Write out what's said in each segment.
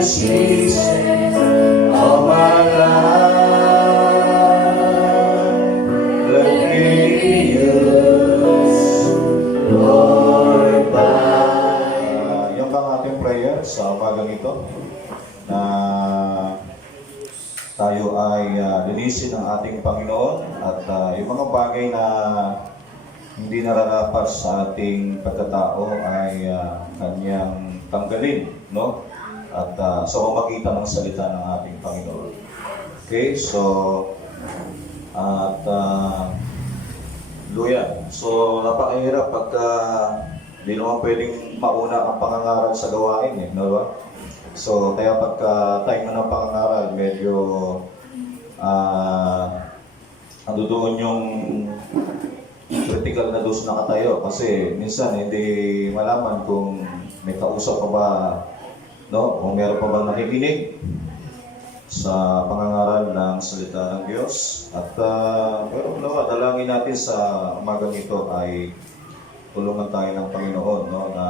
season of my life. Let me use Lord by. Yung bang ating prayer sa umagang ito na tayo ay linisin ang ating Panginoon at yung mga bagay na hindi nararapat sa ating pagkatao ay kanyang tanggalin, no? At sa pamagitan ng salita ng ating Panginoon. Okay, so at luya. So napakahirap pagka di naman pwedeng mauna ang pangangaral sa gawain, no ba? So kaya pagka time na ng pangangaral, medyo ando doon yung critical na dos nakatayo kasi minsan hindi malaman kung may kausap pa ba, no? O meron pa bang nakikinig sa pangangaral ng salita ng Diyos. At pero nawa, dalangin natin sa umagang ito ay tulungan tayo ng Panginoon, no? Na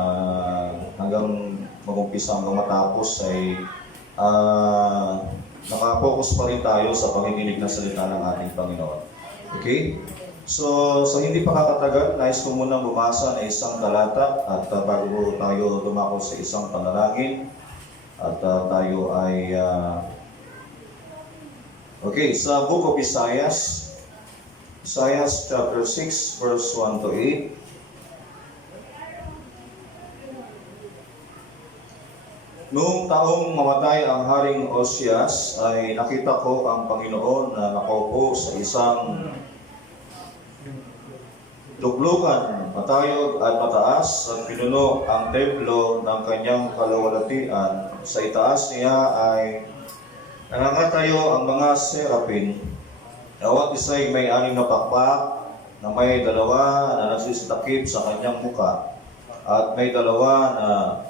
hanggang mag-umpisa hanggang matapos ay nakapokus pa rin tayo sa pakikinig ng salita ng ating Panginoon. Okay? So hindi pa kakatagal, nais ko munang bumasa na isang talata at bago tayo dumako sa isang panalangin at tayo ay okay, sa Book of Isaiah chapter 6 verse 1 to 8. Noong taong mamatay ang Haring Osias ay nakita ko ang Panginoon na nakaupo sa isang luglugan, matayog at mataas at pinuno ang templo ng kanyang kalawalatian. Sa itaas niya ay nangangatayo ang mga serapin. Bawat isa'y may 6 na pakpak na may 2 na nagsisitakip sa kanyang muka at may 2 na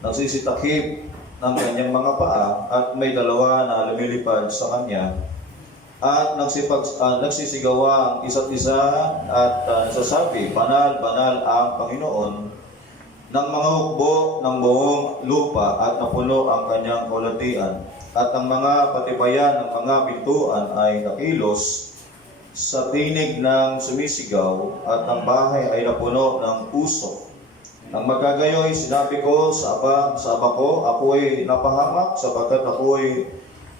nagsisitakip ng kanyang mga paa at may 2 na lumilipad sa kanya. At nagsisigawa ang isa't isa at nagsasabi, Banal, banal ang Panginoon ng mga hukbo ng buong lupa at napuno ang kanyang kalwalatian. At ang mga patibayan ng mga pintuan ay nakilos sa tinig ng sumisigaw at ang bahay ay napuno ng usok. Nang magkagayoy, sinabi ko sa aba ko, ako'y napahamak sapagkat ako'y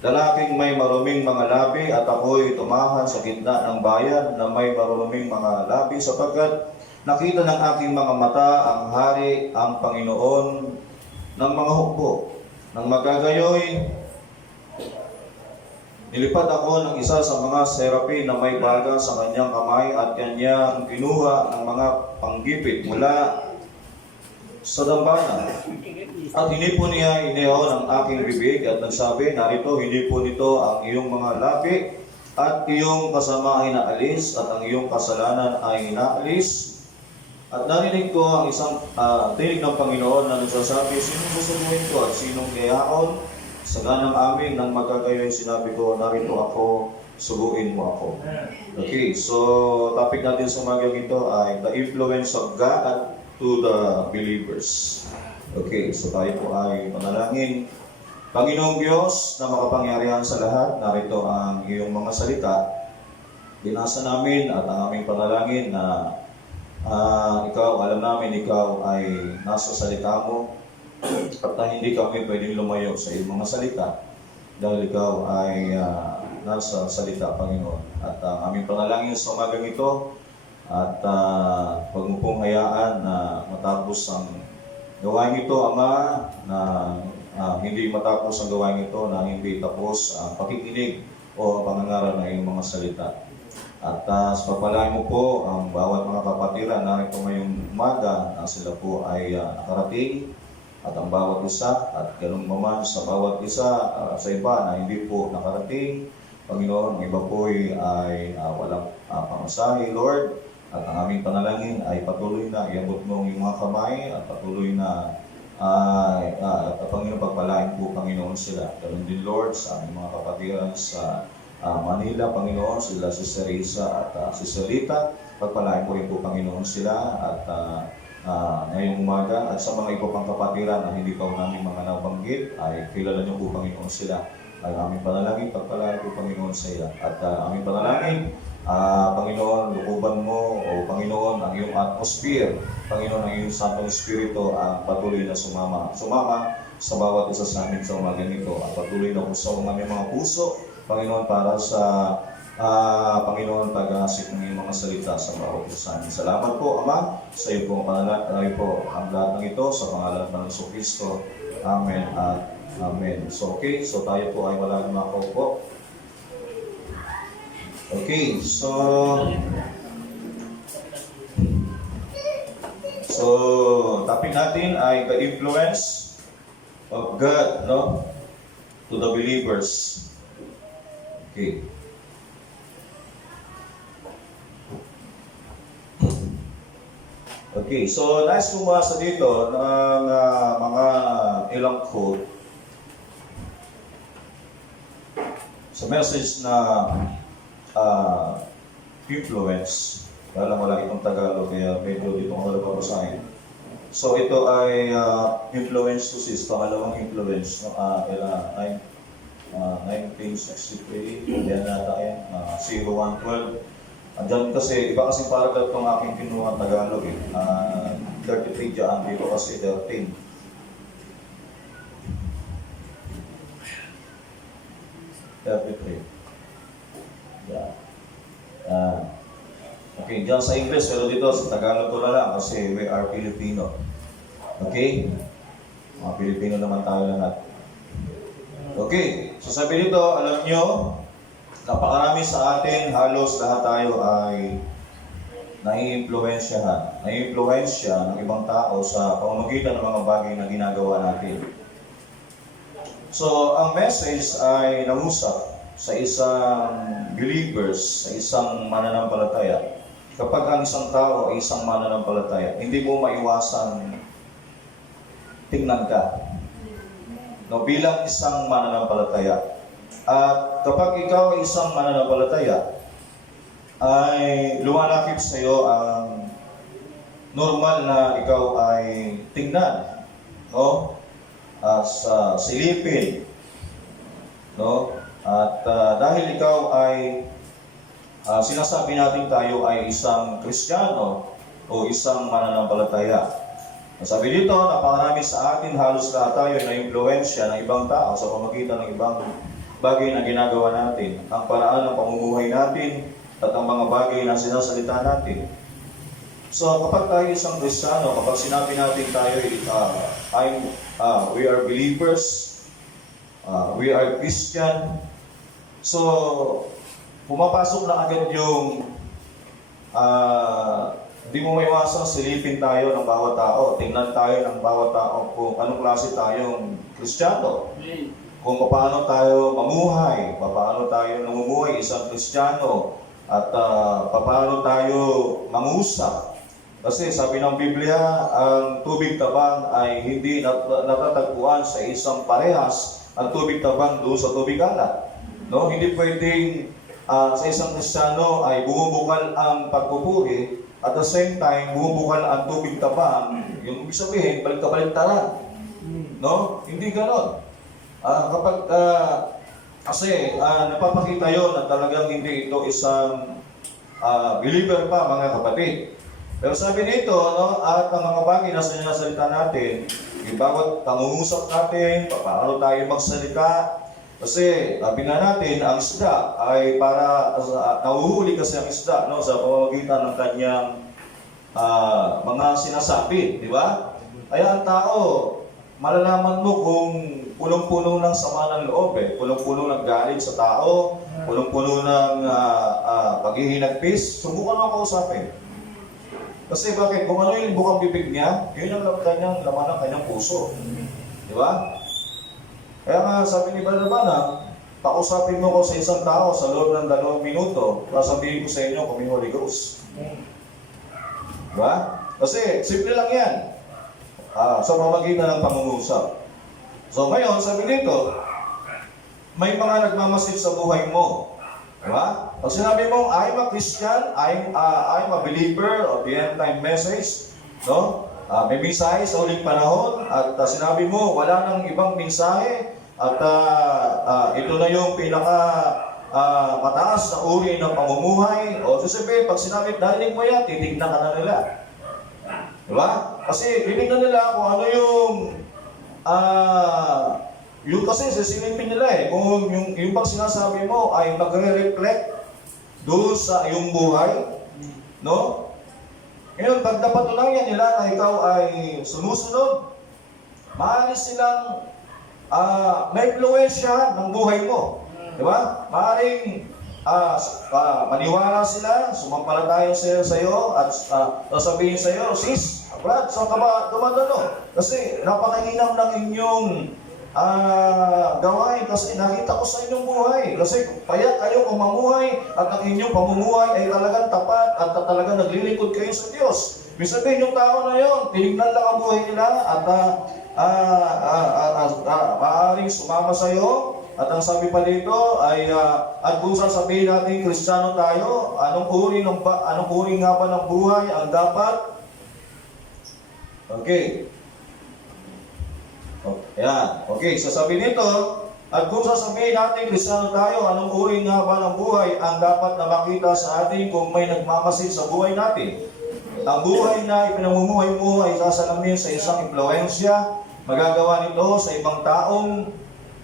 lalaking may maruming mga labi at ako'y tumahan sa gitna ng bayan na may maruming mga labi sapagkat nakita ng aking mga mata ang hari, ang Panginoon ng mga hukbo. Nang magkagayoy, nilipad ako ng isa sa mga serapin na may baga sa kanyang kamay at kanyang kinuha ng mga panggipit mula sa dambana. At hinipon niya inihaw ng aking bibig at nagsabi, narito, hinipon nito ang iyong mga labi at iyong kasama ay naalis at ang iyong kasalanan ay naalis. At narinig ko ang isang tinig ng Panginoon na nagsasabi, sinong susubuhin ko at sinong kayaon? Sa ganang amin nang magkagayoy sinabi ko, narito ako, subuin mo ako. Okay, so topic natin sa umagang ito ay the influence of God to the believers. Okay, so tayo po ay manalangin. Panginoong Diyos na makapangyarihan sa lahat, narito ang iyong mga salita. Binasa namin at ang aming panalangin na ikaw, alam namin ikaw ay nasa salita mo at na hindi kami pwedeng lumayo sa iyong mga salita dahil ikaw ay nasa salita, Panginoon. At ang aming panalangin sa umagang ito at huwag mo pong hayaan na matapos ang gawain ito, Ama, na hindi matapos ang gawain ito na hindi tapos ang pakikinig o pangangaral ng iyong mga salita. At pagpalain mo po ang bawat mga kapatiran na ito ngayong umaga na sila po ay nakarating at ang bawat isa at ganun naman sa bawat isa sa iba na hindi po nakarating. Panginoon, iba po ay walang pamasahe, Lord. At ang aming panalangin ay patuloy na iabot mo ang iyong mga kamay at patuloy na Panginoon, pagpalain po, Panginoon, sila. Ganun din, Lord, sa aming mga kapatiran sa Manila, Panginoon, sila si Teresa at si Selita. Pagpalain po rin po, Panginoon, sila at ngayong umaga at sa mga iba pang kapatiran na hindi pa namin mga nabanggit ay kilala niyo po Panginoon sila. Ay aming panalangin, pagpalain po Panginoon sa ila. At aming panalangin, Panginoon, lukuban mo o Panginoon ang iyong atmosphere, Panginoon ang iyong Santong Espiritu ang patuloy na sumama sa bawat isa sa amin sa umaga nito. Ang patuloy na puso ng aming mga puso, Panginoon, para sa Panginoon, pag-asik ng iyong mga salita sa bawat isa sa amin. Salamat po, Ama, sa iyo po ang lahat ng ito sa pangalan ng Hesus Kristo. Amen at Amen. So, okay. So, tayo po ay wala na po. Okay. So, topic natin ay the influence of God, no? To the believers. Okay. Okay. So, nice kumasa dito ng mga ilang quote sa message na influence. Kaya wala itong Tagalog, kaya medyo dito ko babasahin. So ito ay influence to sis, pangalawang influence no, 1963, yan nata yan, 0112. Andyan kasi, iba kasi paragraph itong aking kinuha Tagalog 33 dyan, dito kasi 13. 33. Yeah. Okay, dyan sa English, pero dito sa Tagalog ko na lang kasi we are Filipino. Okay? Mga Pilipino naman tayo lahat. Okay, so sabi dito, alam nyo, napakarami sa atin, halos lahat tayo ay nai-influensya ng ibang tao sa pamamagitan ng mga bagay na ginagawa natin. So, ang message ay nangusap sa isang believers, sa isang mananampalataya. Kapag ang isang tao ay isang mananampalataya, hindi mo maiwasan tingnan ka. No, bilang isang mananampalataya. At kapag ikaw ay isang mananampalataya, ay lumalakip sa iyo ang normal na ikaw ay tingnan. No? Silipin, no? At dahil ikaw ay sinasabi natin tayo ay isang Kristiyano o isang mananampalataya. Sabi dito, napakarami sa atin, halos lahat tayo na impluwensya ng ibang tao sa pamagitan ng ibang bagay na ginagawa natin, ang paraan ng pamumuhay natin at ang mga bagay na sinasalita natin. So kapag tayo isang Kristiyano, kapag sinabi natin tayo we are believers, we are Christian, so pumapasok na agad yung hindi mo maiwasang silipin tayo ng bawat tao, tingnan tayo ng bawat tao kung anong klase tayong Kristiyano, kung paano tayo mamuhay, paano tayo namumuhay isang Kristiyano, at paano tayo mangusap. Kasi sabi ng Biblia, ang tubig tabang ay hindi natatagpuan sa isang parehas, ang tubig tabang doon sa tubig alat. No? Hindi pwedeng sa isang Kristiyano ay bumubukal ang pagpupuri, at the same time bumubukal ang tubig tabang, yung ibig sabihin, balik-kabaliktaran. No? Hindi ganon. Kasi napapakita yon na talagang hindi ito isang believer pa, mga kapatid. Pero sabi nito, no, at ang mga bagay na sinasalita natin, yung bawat pangungusap natin, paano tayo magsalita, kasi sabi nga natin, ang isda ay para, nahuhuli kasi ang isda, no, sa pamamagitan ng kanyang mga sinasabi, di ba? Kaya ang tao, malalaman mo kung punong-puno ng sama ng loob, punong-puno ng galit sa tao, punong-puno ng paghihinagpis, subukan mo kausapin. Kasi bakit? Kung ano yung bukang bibig niya, yun ang laman ng kanyang puso. Di ba? Kaya nga sabi ni Brother Bana, pakusapin mo ko sa isang tao sa loob ng 2 minuto, sasabihin ko sa inyo kung may Holy Ghost. Di ba? Kasi simple lang yan. Sa pamagitan ng pangungusap. So ngayon, sabi dito, may mga nagmamasid sa buhay mo. Diba? Pag sinabi mo, I'm a Christian, I'm a believer of the end time message, no? may mensahe sa huling panahon at sinabi mo wala nang ibang mensahe at ito na yung pinaka mataas na uri ng pamumuhay. O sasabihin, pag sinabi, narinig mo yan, titignan ka na nila. Diba? Kasi titignan nila kung ano yung kasi sisilipin nila kung yung pag sinasabi mo ay magre-reflect doon sa iyong buhay, no? Ngayon, pag napatunayan nila na ikaw ay sumusunod, maaari silang ma-impluwensya ng buhay mo. Diba? Maaaring maniwala sila, sumampalataya sila sa iyo at sasabihin sa iyo, sis, Brad, saan ka ba dumadalo? Kasi napakahinam ng inyong gawain kasi nakita ko sa inyong buhay. Kasi payat kayo kung mamuhay at ang inyong pamumuhay ay talagang tapat at talagang naglilingkod kayo sa Diyos. Ibig sabihin yung tao na yon, tinignan lang ang buhay nila at maaaring sumama sa iyo. At ang sabi pa dito ay at kung sasabihin natin Kristiyano tayo, anong uri nga ba ng buhay ang dapat? Okay. Ayan. Okay, sasabihin nito, at kung sasabihin natin Kristiyano tayo, anong uri nga ba ng buhay ang dapat na makita sa atin kung may nagmamasid sa buhay natin? Ang buhay na ipinamumuhay mo ay sasalamin sa isang impluensya, magagawa nito sa ibang taong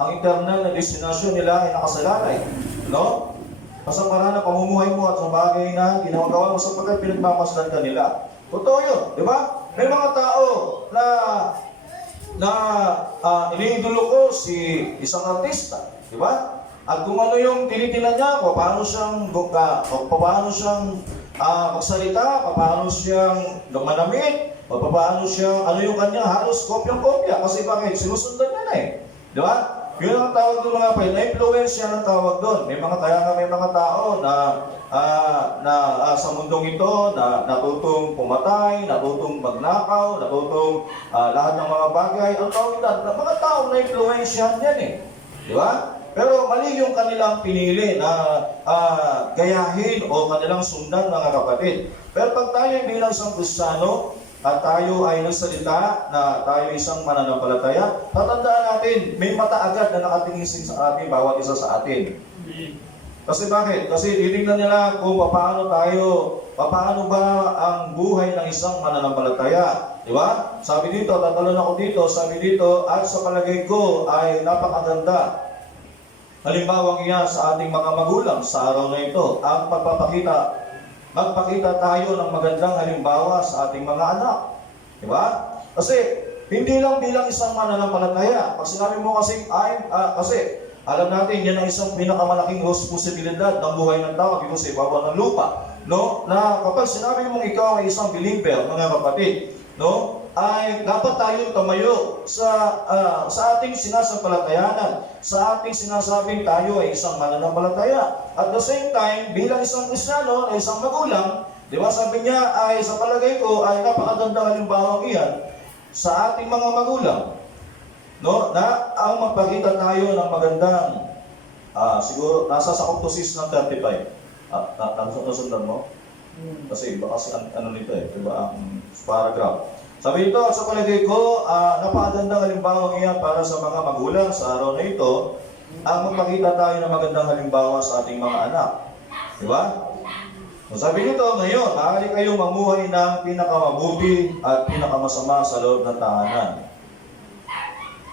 ang internal na destinasyon nila ay nakasalalay. No? Kasamparan na pamumuhay mo at sa bagay na ginagawa mo sapagkat pinagmamasdan ka nila. Totoo yun, di ba? May mga tao na iniidolo ko si isang artista, di ba? At kung ano yung tinitingnan niya, paano siyang magsalita, paano siyang manamit, paano siyang, ano yung kanya, halos kopya-kopya. Kasi bakit? Sinusundan niya na di ba? Yun ang tawag doon mga kapatid, na-influensya ang tawag doon. May mga tao na sa mundong ito na natutong pumatay, natutong magnakaw, natutong lahat ng mga bagay. Ang tawag doon, mga tao na-influensyahan yan Di ba? Pero mali yung kanilang pinili na gayahin o kanilang sundan mga kapatid. Pero pag tayo bilang isang Kristiyano, at tayo ay nagsalita na tayo isang mananampalataya, tatandaan natin, may mata agad na nakatingin sa atin, bawat isa sa atin. Kasi bakit? Kasi titingnan nila kung paano ba ang buhay ng isang mananampalataya. Di ba? Sabi dito, tatalon ako dito, sabi dito, at sa palagay ko ay napakaganda. Halimbawa iyan sa ating mga magulang sa araw na ito, ang magpakita tayo ng magandang halimbawa sa ating mga anak. Di ba? Kasi, hindi lang bilang isang mananampalataya. Pag sinabi mo kasi alam natin, yan ang isang pinakamalaking responsibilidad ng buhay ng tao dito sa ibabaw ng lupa. No? Na kapag sinabi mong ikaw ay isang believer, mga kapatid, no? Ay dapat tayong tumayo sa ating sinasampalatayanan, sa ating sinasabing tayo ay isang mananampalataya. At the same time, bilang isang Kristiyano, isang magulang, di ba sabi niya ay sa palagay ko ay napakagandang halimbawa iyan sa ating mga magulang. No? Na ang magpakita tayo ng magandang, siguro nasa sa Octosis ng 35. Nasundan mo? Kasi iba kasi ano nito diba ang paragraph. Sabi ito, sa palagay ko, napakagandang halimbawa iyan para sa mga magulang sa araw na ito, ang magpakita tayo ng magandang halimbawa sa ating mga anak. Diba? So sabi nito, ngayon, maaari kayong mamuhay ng pinakamabuti at pinakamasama sa loob ng tahanan.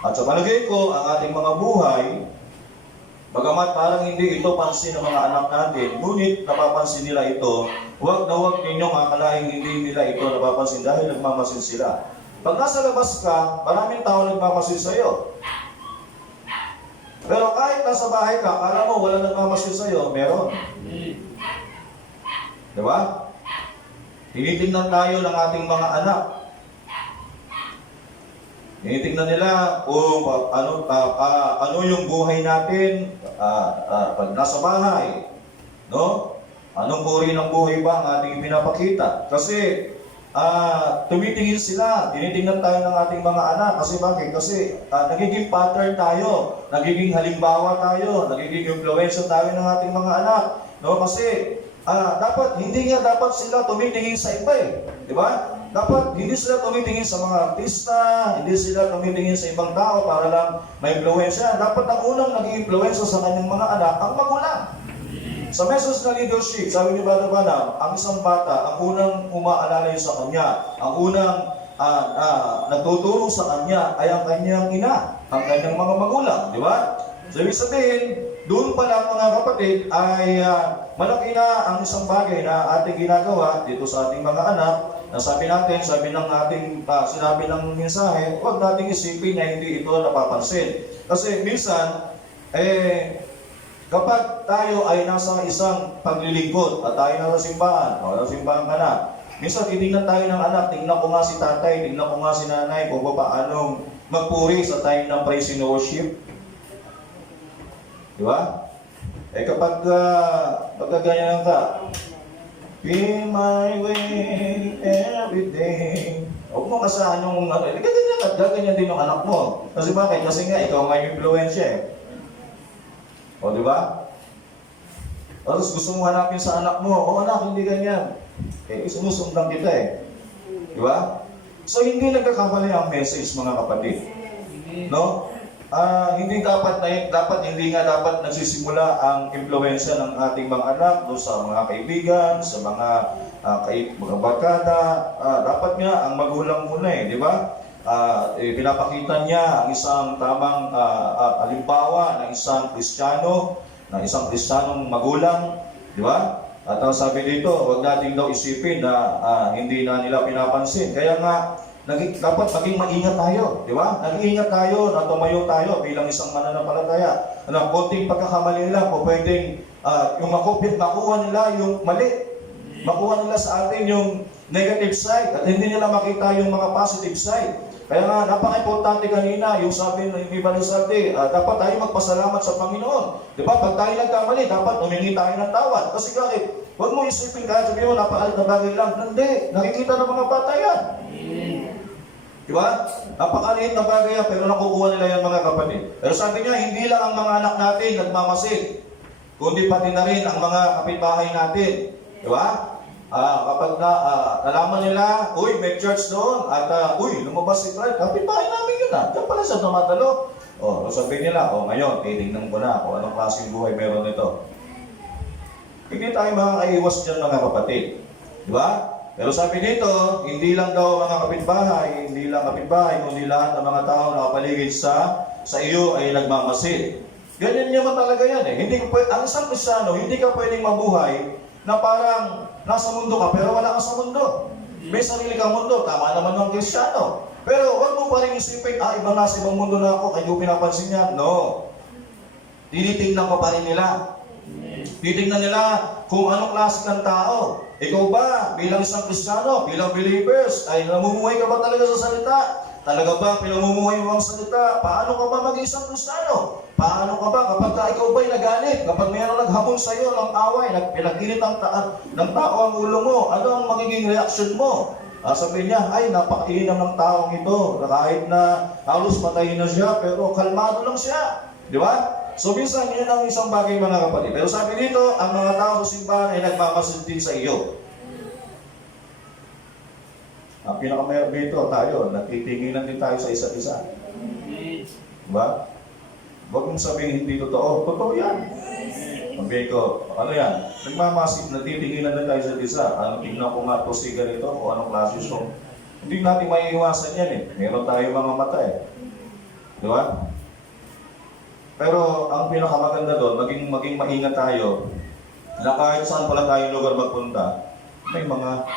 At sa palagay ko, ang ating mga buhay, bagamat parang hindi ito pansin ng mga anak natin, ngunit napapansin nila ito, huwag ninyong akalaing hindi nila ito napapansin dahil nagmamasid sila. Pag nasa labas ka, maraming tao nagmamasid sa iyo. Pero kahit nasa bahay ka, akala mo wala nagmamasid sa iyo, meron. Diba? Tinitingnan tayo ng ating mga anak. Tinitingnan nila kung ano yung buhay natin pag nasa bahay. No? Anong uri ng buhay ba ang ating pinapakita? Kasi tumitingin sila, tinitingnan tayo ng ating mga anak. Kasi bakit? Kasi nagiging pattern tayo, nagiging halimbawa tayo, nagiging influensya tayo ng ating mga anak. No? Kasi hindi nga dapat sila tumitingin sa iba Di ba? dapat hindi sila tumitingin sa mga artista, hindi sila tumitingin sa ibang tao para lang may influensya. Dapat ang unang nag-i-influensya sa kanyang mga anak, ang magulang. Sa message na leadership, sabi ni Brother Branham, ang isang bata, ang unang umaalala sa kanya, ang unang nagtuturo sa kanya ay ang kanyang ina, ang kanyang mga magulang, di ba? So, ibig sabihin, doon pa lang mga kapatid ay malaki na ang isang bagay na ating ginagawa dito sa ating mga anak, na sabi natin, sinabi ng mensahe, huwag nating isipin na hindi ito napapansin. Kasi minsan, kapag tayo ay nasa isang paglilingkod at tayo nasa simbahan, o nasa simbahan ka na, minsan titignan tayo ng anak, tingnan ko nga si tatay, tingnan ko nga si nanay, kung paanong magpuri sa time ng praise and worship. Di ba? Kapag ganyan ka, be my way every day. Huwag mo kasahan yung gaganyan din yung anak mo. Kasi bakit? Kasi nga, ikaw nga yung influensya eh. O, di ba? Tapos gusto mo hanapin sa anak mo, o anak, hindi ganyan. Sinusundan kita eh. Di ba? So, hindi nagkakamali ang message, mga kapatid. No? Hindi dapat nagsisimula ang impluwensya ng ating mga anak doon sa mga kaibigan, sa mga barkada. Dapat nga ang magulang muna eh, di ba? Pinapakita niya ang isang tamang halimbawa ng isang Kristiyanong magulang, di ba? At ang sabi dito, huwag natin daw isipin na hindi na nila pinapansin. Kaya nga, dapat maging maingat tayo, di ba? Nag-iingat tayo, na tumayo tayo bilang isang mananampalataya. Konting pagkakamali nila po, pwedeng yung makuha nila yung mali. Makuha nila sa atin yung negative side at hindi nila makita yung mga positive side. Kaya nga, napaka-importante kanina, yung sabi ng Ibang Saldi, dapat tayo magpasalamat sa Panginoon. Di ba? Pag tayo nagkamali, dapat humingi tayo ng tawad. Kasi bakit? Huwag mo isipin kahit sabihin mo, napakalit na bagay lang. Hindi, nakikita ng mga bata yan. Di ba? Napakaliit na bagay yan, pero nakukuha nila yan mga kapatid. Pero sabi niya, hindi lang ang mga anak natin nagmamasid, kundi pati na rin ang mga kapitbahay natin. Di ba? Kapag nalaman nila, uy, may church doon, at uy, lumabas si Christ, kapitbahay namin yun diyan pala siya tumatalo. Sabi nila, ngayon, titignan ko na kung anong klaseng buhay meron nito. Hindi tayo makakaiwas dyan mga kapatid. Di ba? Pero sabi dito, hindi lang daw mga kapitbahay, kundi lahat ng mga tao na kapaligid sa iyo ay nagmamasid. Ganyan naman talaga yan eh. Ang isang Kristiyano, hindi ka pwedeng mabuhay na parang nasa mundo ka pero wala ka sa mundo. May sarili kang mundo, tama naman ng Kristiyano. Pero huwag mo pa rin isipin, nasa ibang mundo na ako, kayo pinapansin niya. No. Tinitingnan ko pa rin nila. Titingnan nila kung anong klase ng tao. Ikaw ba, bilang isang Kristiyano, bilang believers, ay namumuhay ka ba talaga sa salita? Talaga ba pinamumuhay mo ang salita? Paano ka ba maging isang Kristiyano? Paano ka ba kapag ikaw ba'y nagalit? Kapag mayroong naghamon sa iyo ng away, pinag-init ng tao ang ulo mo, ano ang magiging reaction mo? Sabi niya, napakainam ng taong ito. Kahit na halos patayin na siya, pero kalmado lang siya. Di ba? So minsan, yun ang isang bagay mga kapatid. Pero sabi dito, ang mga tao sa simbahan ay nagmamasid din sa iyo. Ang pinakamayroon dito, tayo, nagtitinginan din tayo sa isa't isa. Diba? Huwag mong sabihin hindi totoo. Totoo yan. Sabihin ko, ano yan? Nagmamasid, nagtitinginan din tayo sa isa't isa. Tingnan ko nga ito si ganito, o anong klase song. Hindi natin maiiwasan yan eh. Meron tayo mga mata eh. Diba? Pero ang pinakamaganda doon, maging maingat tayo na kahit saan pala tayong lugar magpunta, may mga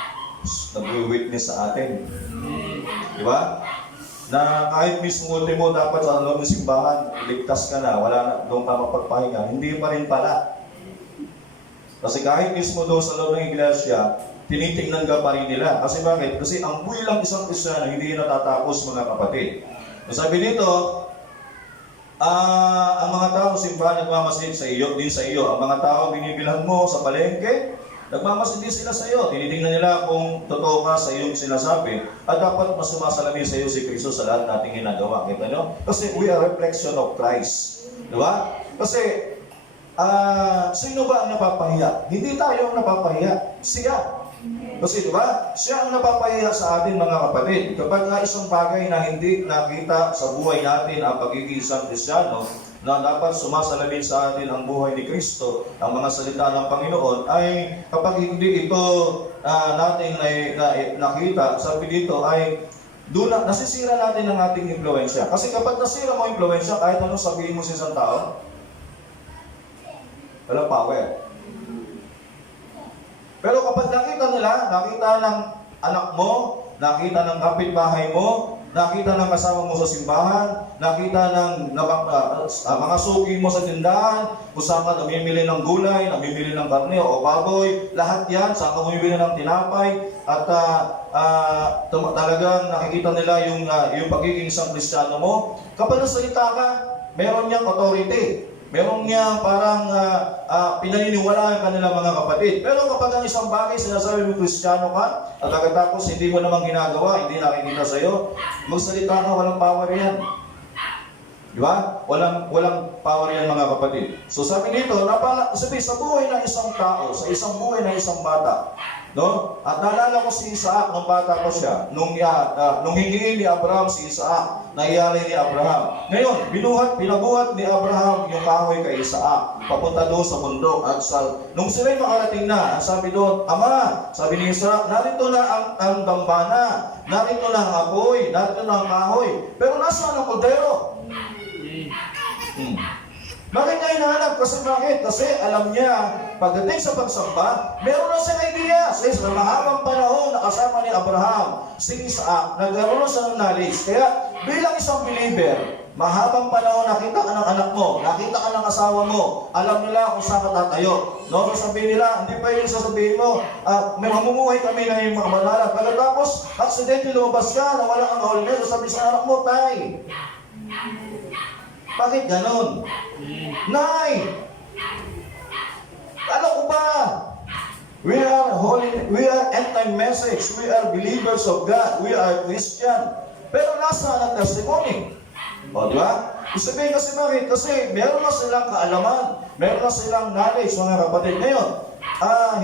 nag-witness sa atin. Di ba? Na kahit mismo ultimo dapat sa loob ng simbahan, ligtas ka na, wala na, doon ka mapagpahinga. Hindi pa rin pala. Kasi kahit mismo doon sa loob ng iglesia, tinitingnan ka pa rin nila. Kasi bakit? Kasi ang buhay lang isang Kristiyano, hindi natatapos mga kapatid. So sabi dito, ang mga tao simbahan nagmamasid sa iyo, din sa iyo. Ang mga tao binibilhan mo sa palengke, nagmamasid din sila sa iyo. Tinitingnan nila kung totoo ka sa iyong sinasabi. At dapat mas sumasalamin sa iyo si Kristo sa lahat nating ginagawa. Kita nyo? Kasi we are a reflection of Christ. Diba? Kasi, sino ba ang napapahiya? Hindi tayo ang napapahiya. Siya. Kasi diba, siya ang napapahiya sa atin mga kapatid. Kapag nga isang bagay na hindi nakita sa buhay natin ang pagiging isang Kristiyano, na dapat sumasalamin sa atin ang buhay ni Kristo, ang mga salita ng Panginoon, ay kapag hindi ito natin nakita, sabi dito ay nasisira natin ang ating impluensya. Kasi kapag nasira mo impluensya, kahit anong sabihin mo sa isang tao, walang power. Pero kapag nakita ng anak mo, nakita ng kapitbahay mo, nakita ng kasama mo sa simbahan, nakita ng mga suki mo sa tindahan, kung saan ka namimili ng gulay, namimili ng karne o baboy, lahat yan, saan ka bumibili ng tinapay, at talagang nakikita nila yung pagiging isang Kristiyano mo. Kapag nasalita ka, meron niyang authority. Meron niya parang pinaniniwalaan ka nila mga kapatid. Pero kapag ang isang bagay sinasabi mo Kristiyano ka, at pagkatapos hindi mo namang ginagawa, hindi nakikita sa'yo, magsalita ka, walang power yan. Di ba? Walang power yan mga kapatid. So sabi dito, sa buhay ng isang tao, sa isang buhay ng isang bata, no? At naalala ko si Isaac nung bata ko siya, nung hingiin ni Abraham si Isaac, nayari ni Abraham. Ngayon, pinabuhat ni Abraham yung kahoy kay Isaac, papunta doon sa bundok. At nung sila'y makarating na, sabi doon, Ama, sabi ni Isaac, narito na ang dambana, narito na ang apoy, narito na ang kahoy, pero nasaan ang kordero? Bakit niya hinahanap? Kasi alam niya, pagdating sa pagsamba, meron na siyang idea. Sa mahabang panahon na kasama ni Abraham, si Isaac, nagkaroon siya ng knowledge. Kaya bilang isang believer, mahabang panahon nakita ka ng anak mo, nakita ka ng asawa mo, alam nila kung saan ka tatayo. No? Sabihin nila, hindi pa yung sasabihin mo, may mamumuhay kami na yung mga manalag. Pagkatapos, aksidente lumabas ka, nawala kang kahulinan, sasabihin sa anak mo, tay. Bakit ganon? Nay! Ano ko ba? We are end-time message. We are believers of God. We are Christian. Pero nasa ang testimony? O, di ba? Isabihin kasi bakit? Kasi meron na silang kaalaman. Meron na silang knowledge, mga kapatid. Ngayon,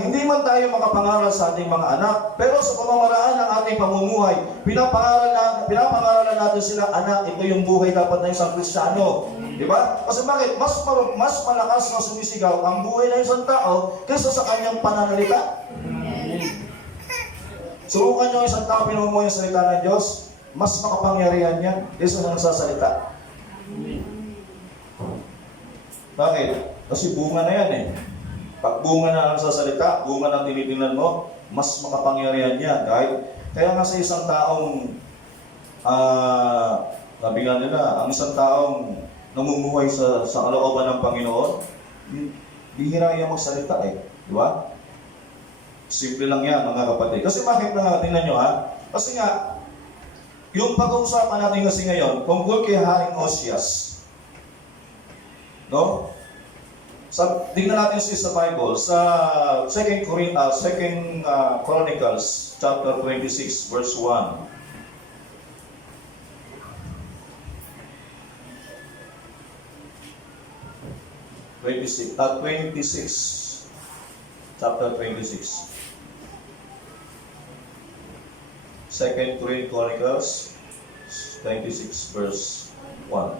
hindi man tayo makapangaral sa ating mga anak, pero sa pamamaraan ng ating pamumuhay, pinapangaralan natin sila, anak, ito yung buhay dapat na isang Kristiyano. Di ba? Kasi bakit? Mas malakas na sumisigaw ang buhay ng isang tao kaysa sa kanyang pananalita. Subukan nyo isang tao pinamumuhay ang salita ng Diyos, mas makapangyarihan yan kaysa na nagsasalita. Bakit? Kasi bunga na yan eh. Pag bunga na lang sa salita, bunga na tinitingnan mo, mas makapangyarihan yan. Kaya nga sa isang taong, sabi nga nila, ang isang taong namumuhay sa kalooban ng Panginoon, bihira yan magsalita eh. Di ba? Simple lang yan mga kapatid. Kasi bakit na tingnan nyo ha? Kasi nga, yung pag-uusapan natin kasi ngayon, tungkol kay Haring Osias. No? Tingnan natin sa Bible, sa 2 Chronicles, chapter 26, verse 1. 26, chapter 26. 2 Chronicles 26 verse 1.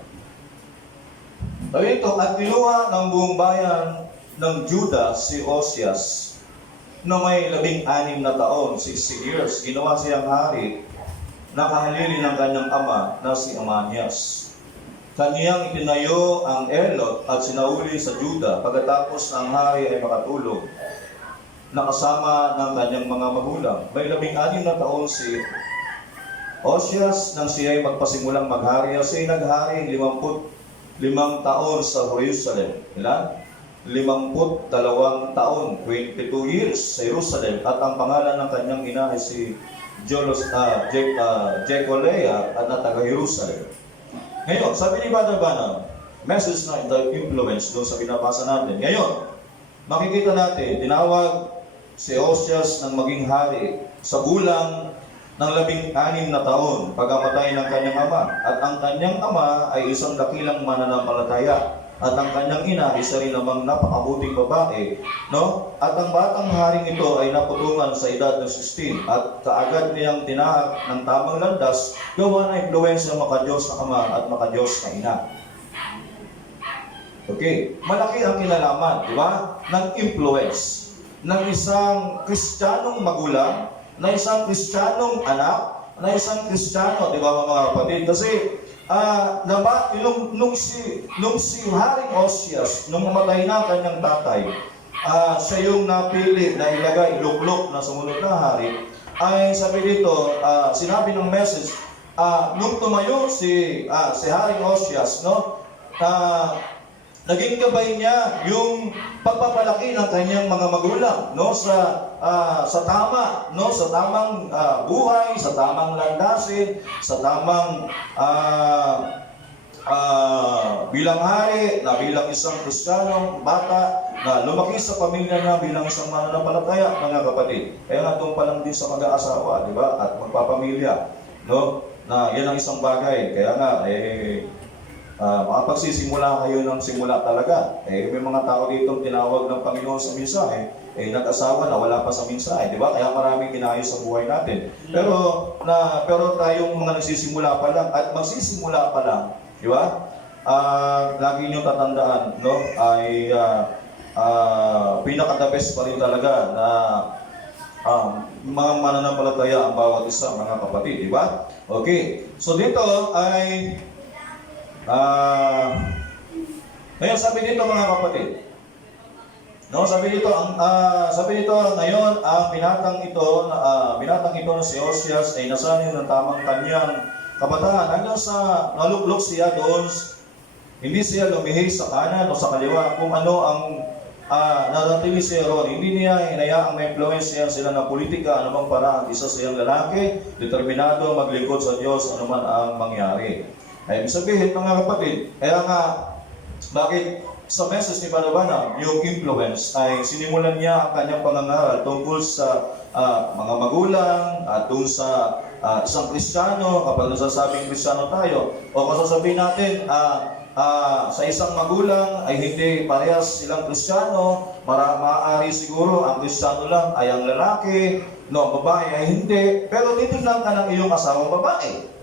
Sabi ito, at kinuha ng buong bayan ng Juda si Osias na may 16 na taon, 60 years. Ginawa siyang hari, nakahalili ng kanyang ama na si Amanias. Kaniyang itinayo ang Elot at sinauli sa Juda pagkatapos ang hari ay makatulog, nakasama ng kanyang mga magulang. May 16 na taon si Osias nang siya ay magpasimulang maghari. Siya ay naghari 55 taon sa Jerusalem. Ilan? 52 taon, 22 years sa Jerusalem. At ang pangalan ng kanyang ina ay si Jecolea at na taga Jerusalem. Ngayon, sabi ni Brother Branham, message na the influence doon sa binabasa natin. Ngayon, makikita natin, tinawag si Osias ng maging hari sa gulang ng 16 na taon pagamatay ng kanyang ama. At ang kanyang ama ay isang dakilang mananampalataya. at ang kanyang ina, isa rin namang napakabuting babae, no? At ang batang haring ito ay naputungan sa edad ng 16 at kaagad niyang tinahak ng tamang landas, gawa na impluwensya maka-Diyos na Ama at maka-Diyos na Ina. Okay, malaki ang kinalaman, di ba? Ng influence ng isang Kristiyanong magulang, na isang Kristiyanong anak, na isang Kristiyano, di ba mga kapatid? Kasi nung si Haring Osias, nung namatay na kanyang tatay, siya yung napili na ilagay, luklok na sumunod na hari, ay sabi dito, sinabi ng message, nung tumayo si Haring Osias, no, naging gabay niya yung pagpapalaki ng kanyang mga magulang, no, sa tama, no, sa tamang buhay, sa tamang landasin, sa tamang bilang hari, na bilang isang Kristiyanong bata na lumaki sa pamilya na bilang isang mananampalataya, mga kapatid. Kaya nga doon pa lang din sa mag-aasawa, di ba, at magpapamilya, no, na yan ang isang bagay. Kaya nga makapagsisimula kayo ng simula talaga. May mga tao dito tinawag ng Panginoon sa mensahe, nag-asawa na wala pa sa mensahe, di ba? Kaya maraming inayos sa buhay natin. Pero tayong mga nagsisimula pa lang at magsisimula pa lang, di ba? Lagi nyo tatandaan, no? Ay pinaka-the best pa rin talaga na mga mananampalataya ang bawat isa, mga kapatid, di ba? Okay. So dito ay ngayon sabi dito, mga kapatid, no, sabi dito ngayon ang binatang ito na si Osias ay nasanay ng tamang kanyang kabataan hanggang sa naluklok siya doon, hindi siya lumihis sa kanan o sa kaliwa kung ano ang nanatili siya roon. Hindi niya hinayaang may influensya sila ng politika, anumang paraan. Isa siyang lalaki, determinado maglingkod sa Diyos anuman ang mangyari. Ay, ibig sabihin, mga kapatid, kaya nga, bakit sa message ni Barabana, yung influence, ay sinimulan niya ang kanyang pangangaral tungkol sa mga magulang, at tungkol sa isang Kristiyano, kapag nasasabing Kristiyano tayo, o kung sasabihin natin, sa isang magulang ay hindi parehas silang Kristiyano, maaari siguro ang Kristiyano lang ay ang lalaki, no, ang babae ay hindi, pero titignan ka ng iyong asawang babae.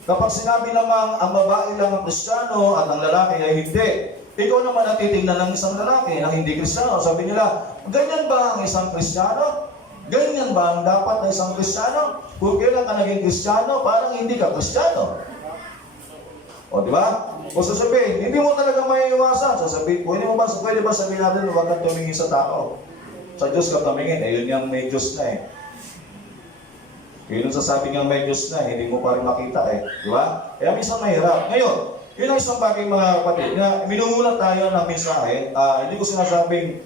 Kapag sinabi namang ang babae lang ang Kristiyano at ang lalaki ay hindi, ikaw naman ang titignan ng isang lalaki na hindi Kristiyano. Sabi nila, ganyan ba ang isang Kristiyano? Ganyan ba ang dapat na isang Kristiyano? Kung kailan ka naging Kristiyano, parang hindi ka Kristiyano. O, di ba? O sasabihin, hindi mo talaga may iwasan. Sasabihin, pwede ba sabihin natin, huwag kang tumingin sa tao? Sa Diyos ka tumingin, yun yung may Diyos na eh. Yun ang sasabi niyang may Diyos na, hindi mo pa rin makita eh. Di ba? Kaya minsan mahirap. Ngayon, yun ang isang bagay, mga kapatid, na minumulat tayo ng mensahe. Hindi ko sinasabing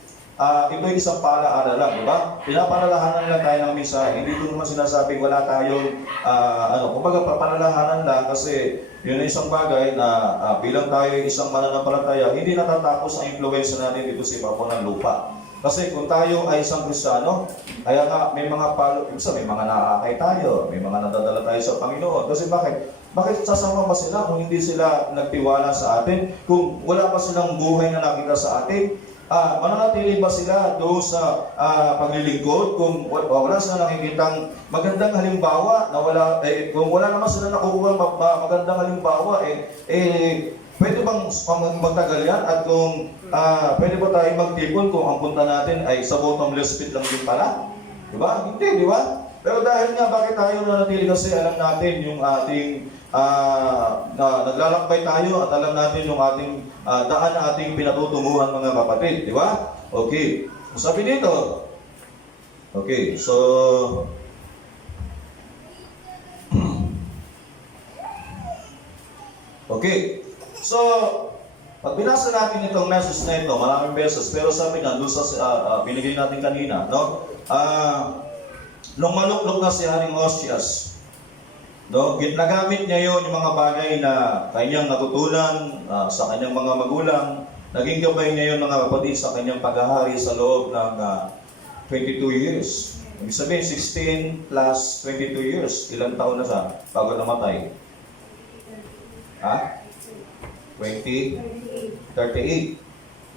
ito ay isang paalaala lang, di ba? Pinapalalahanan lang tayo ng mensahe. Hindi ko naman sinasabing wala tayong, kumbaga papalalahanan lang kasi yun ay isang bagay na bilang tayo ay isang mananampalataya, hindi natatapos ang influensya natin dito sa ibabaw ng lupa. Kasi kung tayo ay isang Kristiyano, kaya nga may mga may mga nakakay tayo, may mga nadadala tayo sa Panginoon. Kasi bakit? Bakit sasama pa sila kung hindi sila nagtiwala sa atin? Kung wala pa silang buhay na nakita sa atin? Mananatili ba sila doon sa paglilingkod? Kung wala silang nakikitang magandang halimbawa, na kung wala naman sila nakukuha magandang halimbawa, pwede bang magtagal yan? At kung pwede ba tayo magtipon kung ang punta natin ay sa bottomless pit lang din pala? Diba? Hindi, di ba? Pero dahil nga, bakit tayo nanatili? Kasi alam natin yung ating naglalakbay tayo at alam natin yung ating daan na ating pinatutunguhan, mga kapatid. Di ba? Okay. Sabi dito. Okay. So, okay. So, pag binasa natin itong message na ito, maraming beses, pero sabi nga, doon sa binigay natin kanina, no? Nung maluklok na si Haring Osias, no? Nagamit niya yun yung mga bagay na kanyang natutunan sa kanyang mga magulang. Naging gabay niya yun, mga kapatid, sa kanyang paghahari sa loob ng 22 years. Ibig sabihin, 16 plus 22 years. Ilang taon na siya bago namatay? Ha? 38.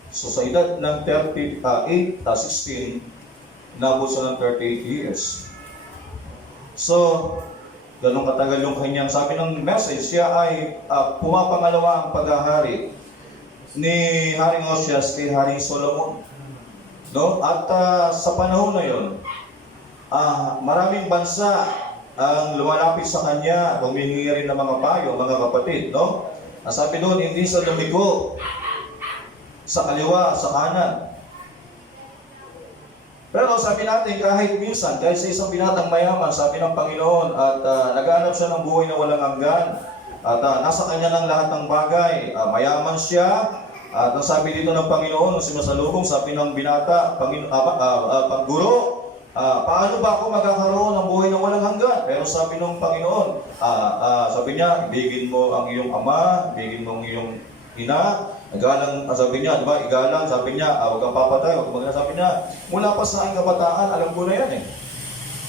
So sa edad ng 38, 16, nabot siya ng 38 years. So, ganun katagal yung kanyang, sabi ng message, siya ay pumapangalawa ang paghahari ni Haring Ozias kay Haring Solomon. No? At sa panahon na yun, maraming bansa ang lumalapit sa kanya, humihingi rin ng mga payo, mga kapatid. No? Sabi doon, hindi sa lumiko, sa kaliwa, sa kanan. Pero sabi natin, kahit minsan, kahit sa isang binatang mayaman, sabi ng Panginoon, at naghanap siya ng buhay na walang hanggan, at nasa kanya ng lahat ng bagay, mayaman siya, at ang sabi dito ng Panginoon, nung sinusalubong, sabi ng binata, Guro, paano ba ako magkakaroon ng buhay na walang hanggan? Pero sabi ng Panginoon, sabi niya, ibigin mo ang iyong ama, ibigin mo ang iyong ina, igalang, sabi niya, diba, igalang, sabi niya, huwag kang papatay, huwag kang sabi niya, mula pa sa aking kabataan, alam ko na yan eh.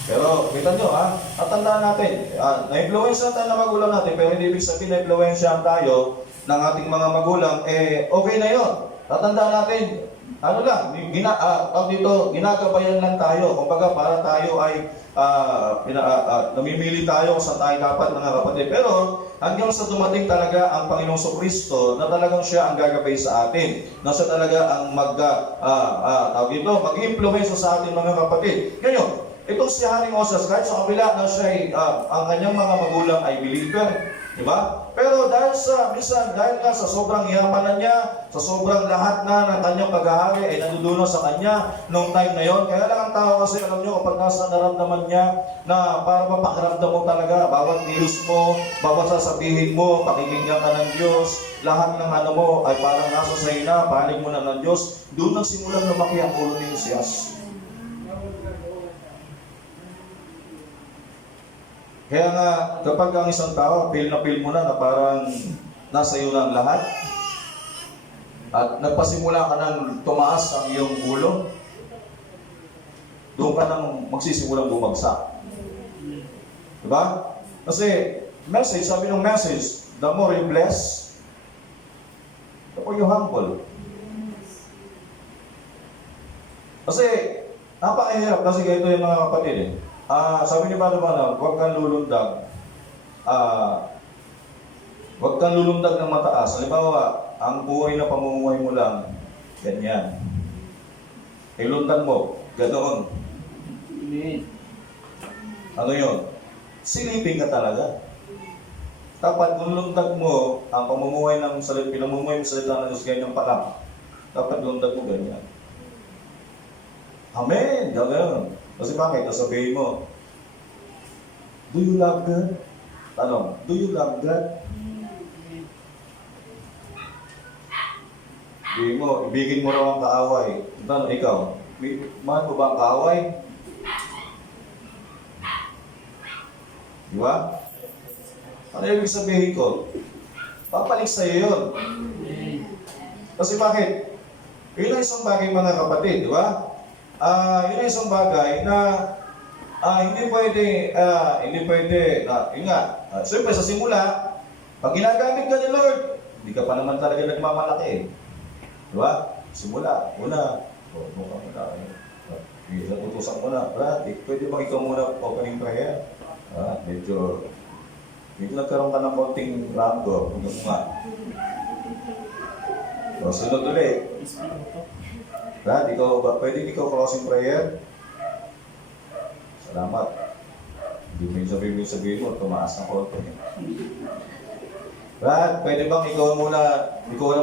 Pero, kita nyo tatandaan natin, na-influensya tayo ng magulang natin, pero hindi ibig sabihin na-influensyahan tayo ng ating mga magulang, okay na yun. Tatandaan natin, ginagabayan lang tayo. Kumbaga, para tayo ay namimili tayo kung saan tayo dapat, mga kapatid. Pero, hanggang sa dumating talaga ang Panginoong Jesucristo na talagang siya ang gagabay sa atin. Na siya talaga ang mag-influence sa atin, mga kapatid. Ngayon, itong si Haring Ozias, kahit sa kabila na siya ang kanyang mga magulang ay believer, di ba? Pero dahil nga sa sobrang yaman niya, sa sobrang lahat na ng kanyang paghahari ay nanduduno sa kanya noong time na yon. Kaya lang ang tao kasi, alam nyo, kapag nasa naramdaman niya na para mapakiramdam mo talaga, bawat news mo, bawat sasabihin mo, pakikinggan ka ng Diyos, lahat ng mo ay parang nasa sa'yo na, panig mo na ng Diyos, doon nagsimulang lumaki ang ulo ni Ozias. Kaya nga, kapag ang isang tao, feel mo na parang nasa iyo na ang lahat, at nagpasimula ka nang tumaas ang iyong ulo, doon ka nang magsisimulang bumagsak. Diba? Kasi, sabi ng message, the more you bless, the more you humble. Kasi, napakahirap kasi ganito yung mga kapatid eh. Sabi ni Padre Mana, huwag kang lulundag. Huwag kang lulundag ng mataas. Halimbawa, ang buhay na pamumuhay mo lang, ganyan. Ilundag mo, ganoon. Ano yun? Silipin ka talaga. Dapat kung lundag mo, ang pamumuhay ng pinamumuhay mo sa salita ng Diyos, ganyan pa lang. Dapat lundag mo ganyan. Amen! Ganoon. Kasi bakit? Sabihin mo, do you love God? Tanong, do you love God? Sabihin mo, ibigin mo raw ang kaaway. Tanong, ikaw, mahal mo ba ang kaaway? Di ba? Ano ibig sabihin ko? Papalik sa'yo yun. Kasi bakit? Yun ang isang bagay, mga kapatid, di ba? Yun ang isang bagay na hindi pwede, yun nga, siyempre sa simula, pag ginagamit ka ni Lord, hindi ka pa naman talaga nagmamalaki. Diba? Simula, una, mukha mo na, natutusan mo na, Brad, pwede bang ikaw muna opening prayer? Medyo nagkaroon ka ng konting rambo, yung nga. Sunod ulit. Brad, pwede ikaw closing prayer? Salamat. Hindi mo sabihin mo, tumaas ng konti. Brad, pwede bang ikaw naman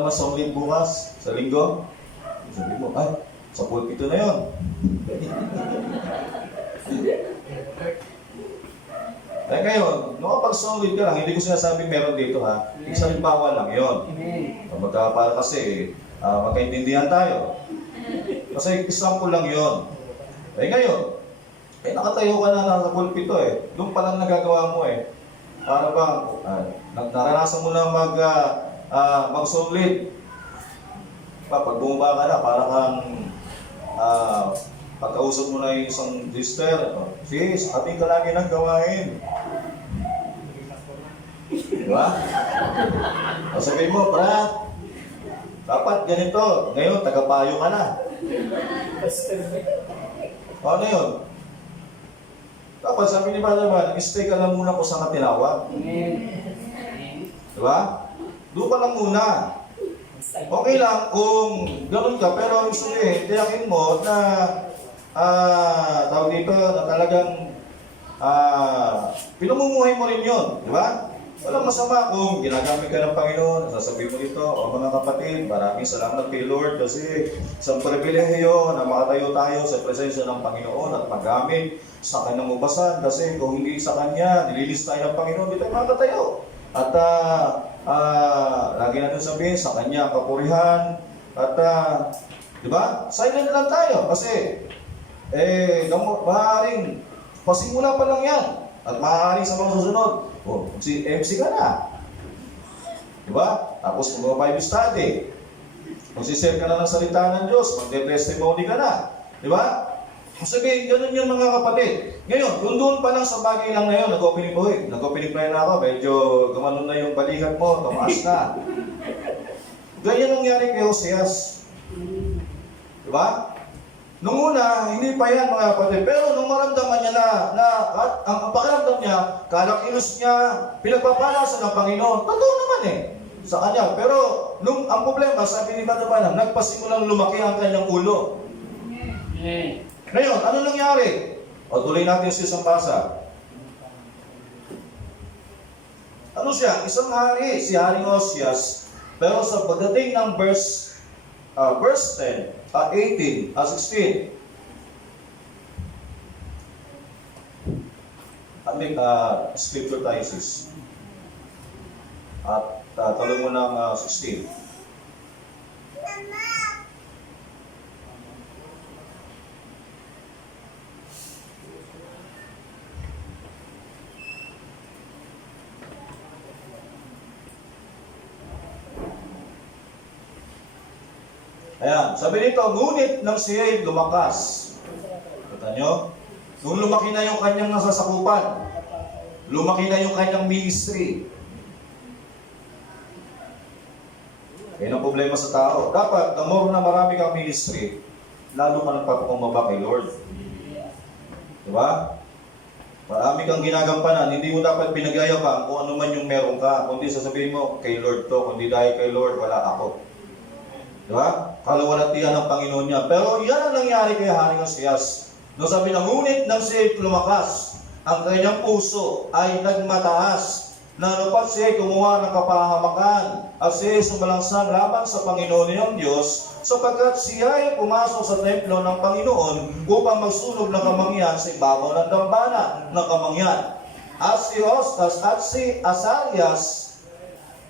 songlit bukas sa linggo? Sabihin mo, sa pulpito na yun. Kaya ngayon, nakapag-songlit ka lang, hindi ko sinasabing meron dito ha. Isang halimbawa lang yun. Para kasi, magkaintindihan tayo. Kasi example lang yun. Ngayon, nakatayo ka na nasa pulpito eh. Doon pa lang nagagawa mo eh. Para bang, naranasan mo na mag-songlit. Pag bumaba ka na, para kang pagkausap mo na yung isang sister, sis, ating ka lagi ng gawain. Diba? O sabihin mo, Brad, dapat ganito. Ngayon, tagapayo ka na. O ano yun? Dapat sabi ni Brother Man, stay ka lang muna kung saan ka tinawag. Diba? Doon ka lang muna. Okay lang kung ganun ka, pero gusto tiyakin mo na tawag dito na talagang pinamumuhay mo rin yun, di ba? Walang masama kung ginagamit ka ng Panginoon, sasabihin mo ito, o mga kapatid, maraming salamat kay Lord kasi isang pribilehiyo na makatayo tayo sa presensya ng Panginoon at magamit sa kanyang ubasan kasi kung hindi sa Kanya, nililis tayo ng Panginoon, di tayo makatayo. At lagi natin sabihin sa Kanya kapurihan at di ba? Silent lang tayo kasi maaaring pasimula pa lang yan at maaaring sa mga susunod si MC ka na, di ba? Tapos kung Bible study, kung si-share ka na ng salita ng Diyos, magte-testimony ka na, di ba? Sabihin, ganun yung mga kapatid. Ngayon, kung doon pa lang sa bagay lang na yun, nag-opening prayer na ako, medyo gumanon na yung balikat mo, tumaas na. Ganyan nangyari kay Hoseas. Di ba? Nung una, hindi pa yan mga kapatid, pero nung maramdaman niya na at ang pakiramdam niya, kalakilos niya, pinagpapalasan ng Panginoon, totoo naman sa kanya. Pero nung ang problema, sabi ni Batabanang, nagpasimulang lumaki ang kanyang ulo. Ngayon, ano nangyari? O tuloy natin sa isang basa. Ano siya? Isang hari, si Haring Hoseas. Pero sa pagdating ng verse 10, 18, 16. Scripture tayo sis. At tuloy mo ng 16. Ayan, sabi nito, ngunit nang siya'y lumakas. Kita nyo? Nung lumaki na yung kanyang nasasakupan, lumaki na yung kanyang ministry. Yan ang problema sa tao. Dapat, the more na marami kang ministry, lalo ka nagpapakumbaba kay Lord. Diba? Marami kang ginagampanan, hindi mo dapat pinagyayaban kung ano man yung meron ka. Kundi sasabihin mo, kay Lord to, kundi dahil kay Lord, wala ako. Diba? Kalawalatian ng Panginoon niya. Pero yan ang nangyari kay Haring Hoseas. Nung sabi na, ngunit nang siya'y lumakas, ang kanyang puso ay nagmataas, na napat siya'y gumawa ng kapahamakan, at siya'y sumalangsang laban sa Panginoon niyang Diyos, sapagkat siya'y pumasok sa templo ng Panginoon upang magsunog ng kamangyan sa ibabaw ng dambana ng kamangyan. At si Hoseas at si Azarias,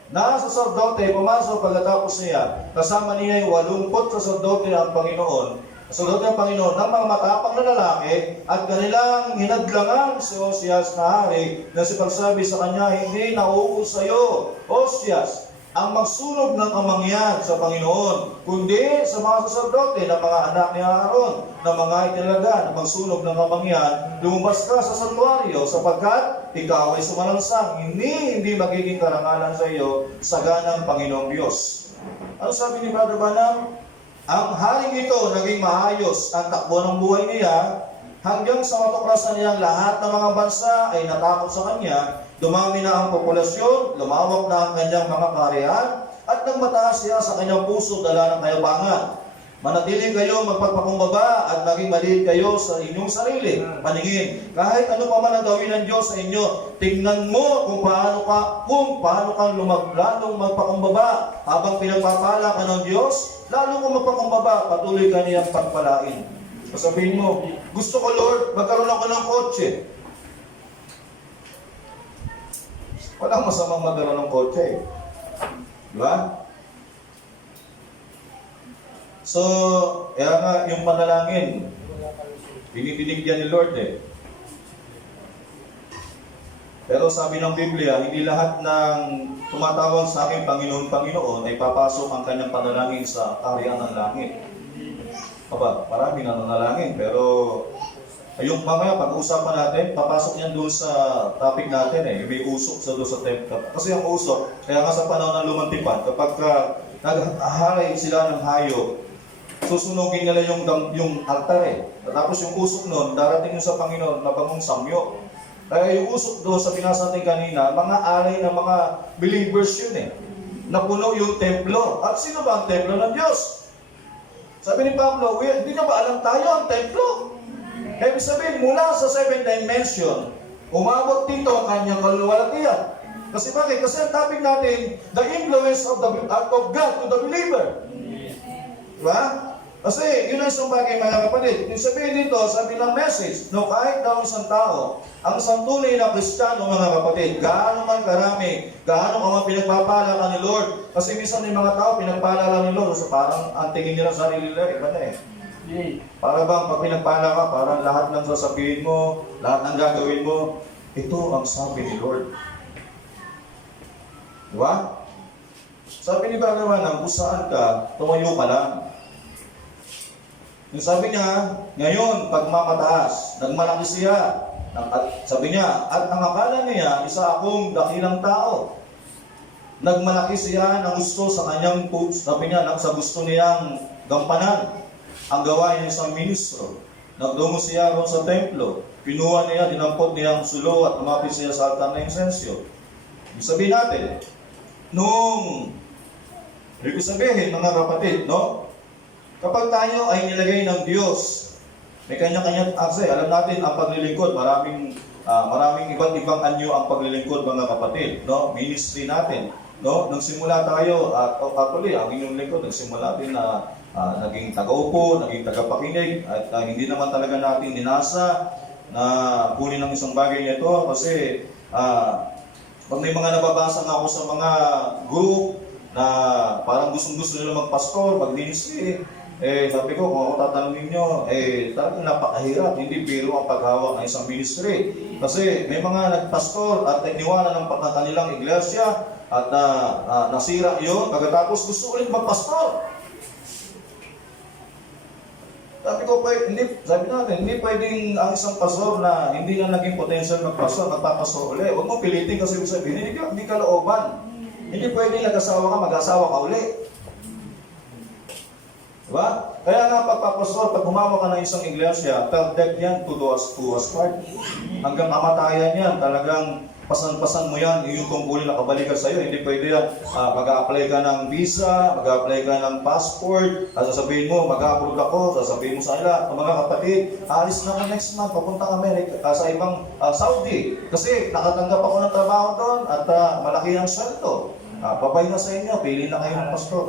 na saserdote, pumasok pagkatapos niya, kasama niya yung 80 saserdote ng Panginoon, saserdote ng Panginoon, ng mga matapang na lalaki, at kanilang hinadlangan si Hoseas na hari, na si pagsabi sa kanya, hindi nauutos sa iyo, Hoseas, ang magsunog ng kamangyan sa Panginoon, kundi sa mga saserdote na mga anak ni Aaron, na mga itinaga na magsunog ng kamangyan, lumabas ka sa santuario sapagkat ikaw ay sumalangsang, hindi magiging karangalan sa iyo sa ganang Panginoong Diyos. Ano sabi ni Brother Branham? Ang haring ito naging maayos ang takbo ng buhay niya hanggang sa matuklasan niyang lahat ng mga bansa ay natakot sa kanya. Dumami na ang populasyon, lumawak na ang kanyang mga kaharian, at nang mataas siya sa kanyang puso dala ng kayabangan. Manatili kayo magpagpakumbaba at maging maliit kayo sa inyong sarili. Paningin, kahit ano pa man ang gawin ng Diyos sa inyo, tingnan mo kung paano kang lalong magpakumbaba. Habang pinagpapala ka ng Diyos, lalo kang magpakumbaba, patuloy ka niyang pagpalain. Sabihin mo, gusto ko Lord, magkaroon ako ng kotse. Walang masamang magkaroon ng kotse. Diba? So, kaya nga yung panalangin, binibinig yan ni Lord Pero sabi ng Biblia, hindi lahat ng tumatawag sa akin Panginoon ay papasok ang kanyang panalangin sa kaharian ng langit. Marami na nanalangin, pero Yung mamaya pag-uusapan natin, papasok yan doon sa topic natin may usok sa doon sa temple. Kasi ang usok, kaya nga sa panahon ng lumantipan, kapag naghahalay sila ng hayop, susunugin nila yung altar Tapos yung usok noon, darating yun sa Panginoon na bangong samyo. Kaya yung usok doon sa binasa natin kanina, mga alay ng mga believers yun Napuno yung templo. At sino ba ang templo ng Diyos? Sabi ni Pablo, hindi na ba alam tayo ang templo? Ibig sabihin, mula sa 7th dimension, umabot dito ang kanyang kaluwalhatian. Kasi bakit? Kasi ang topic natin, the influence of God to the believer. Diba? Kasi yun ang isang bagay mga kapatid. Yung sabihin dito, sabi ng message, kahit daw isang tao, ang isang tunay na Kristiyano mga kapatid, gaano man karami, gaano ka man pinagpapala ka ni Lord. Kasi minsan may mga tao pinagpala ka ni Lord, so parang ang tingin nila sa sarili nila, iba na Para bang pag pinagpala ka, parang lahat ng sasabihin mo, lahat ng gagawin mo, ito ang sabi ni Lord. Diba? Sabi ni Bhagavan, kung saan ka, tumayo ka lang. Yung sabi niya, ngayon, pagmamataas, nagmalaki siya. Sabi niya, at ang akala niya, isa akong dakilang tao. Nagmalaki siya ng gusto sa kanyang, sabi niya, sa gusto niyang gampanan. Ang gawain niya isang ministro. Nagdungo siya ron sa templo. Pinuha niya, dinampot niya ang sulo at lumapit siya sa altar ng insensyo. Sabihin natin, ibig sabihin, mga kapatid, kapag tayo ay nilagay ng Diyos, may kanya-kanya, alam natin ang paglilingkod, maraming iba't ibang anyo ang paglilingkod mga kapatid, ministry natin, nung simula tayo, actually, ang inyong lingkod, nagsimula din na naging tagaupo, naging tagapakinig, at hindi naman talaga natin dinasa na kunin ng isang bagay nito, kasi pag may mga nababasa nga ako sa mga group na parang gustong-gusto nila magpastor, mag-ministry, sabi ko, kung ako tatanungin nyo, talagang napakahirap, hindi biro ang paghawak ng isang ministry. Kasi may mga nagpastor at niwala ng kanilang iglesia at nasira yun, pagkatapos gusto ulit magpastor. Sabi natin, hindi pwedeng ang isang pastor na hindi na naging potential magpastor, magpapastor ulit. Huwag mo pilitin kasi sabihin, hindi ka looban. Hindi pwedeng nag-asawa ka, mag-asawa ka ulit. Diba? Kaya nga pagpapastor, pag humawa ka ng isang iglesia, perfect yan to us part. Hanggang kamatayan yan, talagang pasan-pasan mo yan, yung tungkulin na kabalikan sa'yo. Hindi pwede yan, mag-a-apply ka ng visa, mag-a-apply ka ng passport, at sasabihin mo, mag-a-approve ako, sasabihin mo sa kanila, mga kapatid, alis na ako next month, papuntang Amerika, sa ibang Saudi. Kasi nakatanggap ako ng trabaho doon, at malaki ang sweldo. Babay na sa inyo, pili na kayo ng pastor.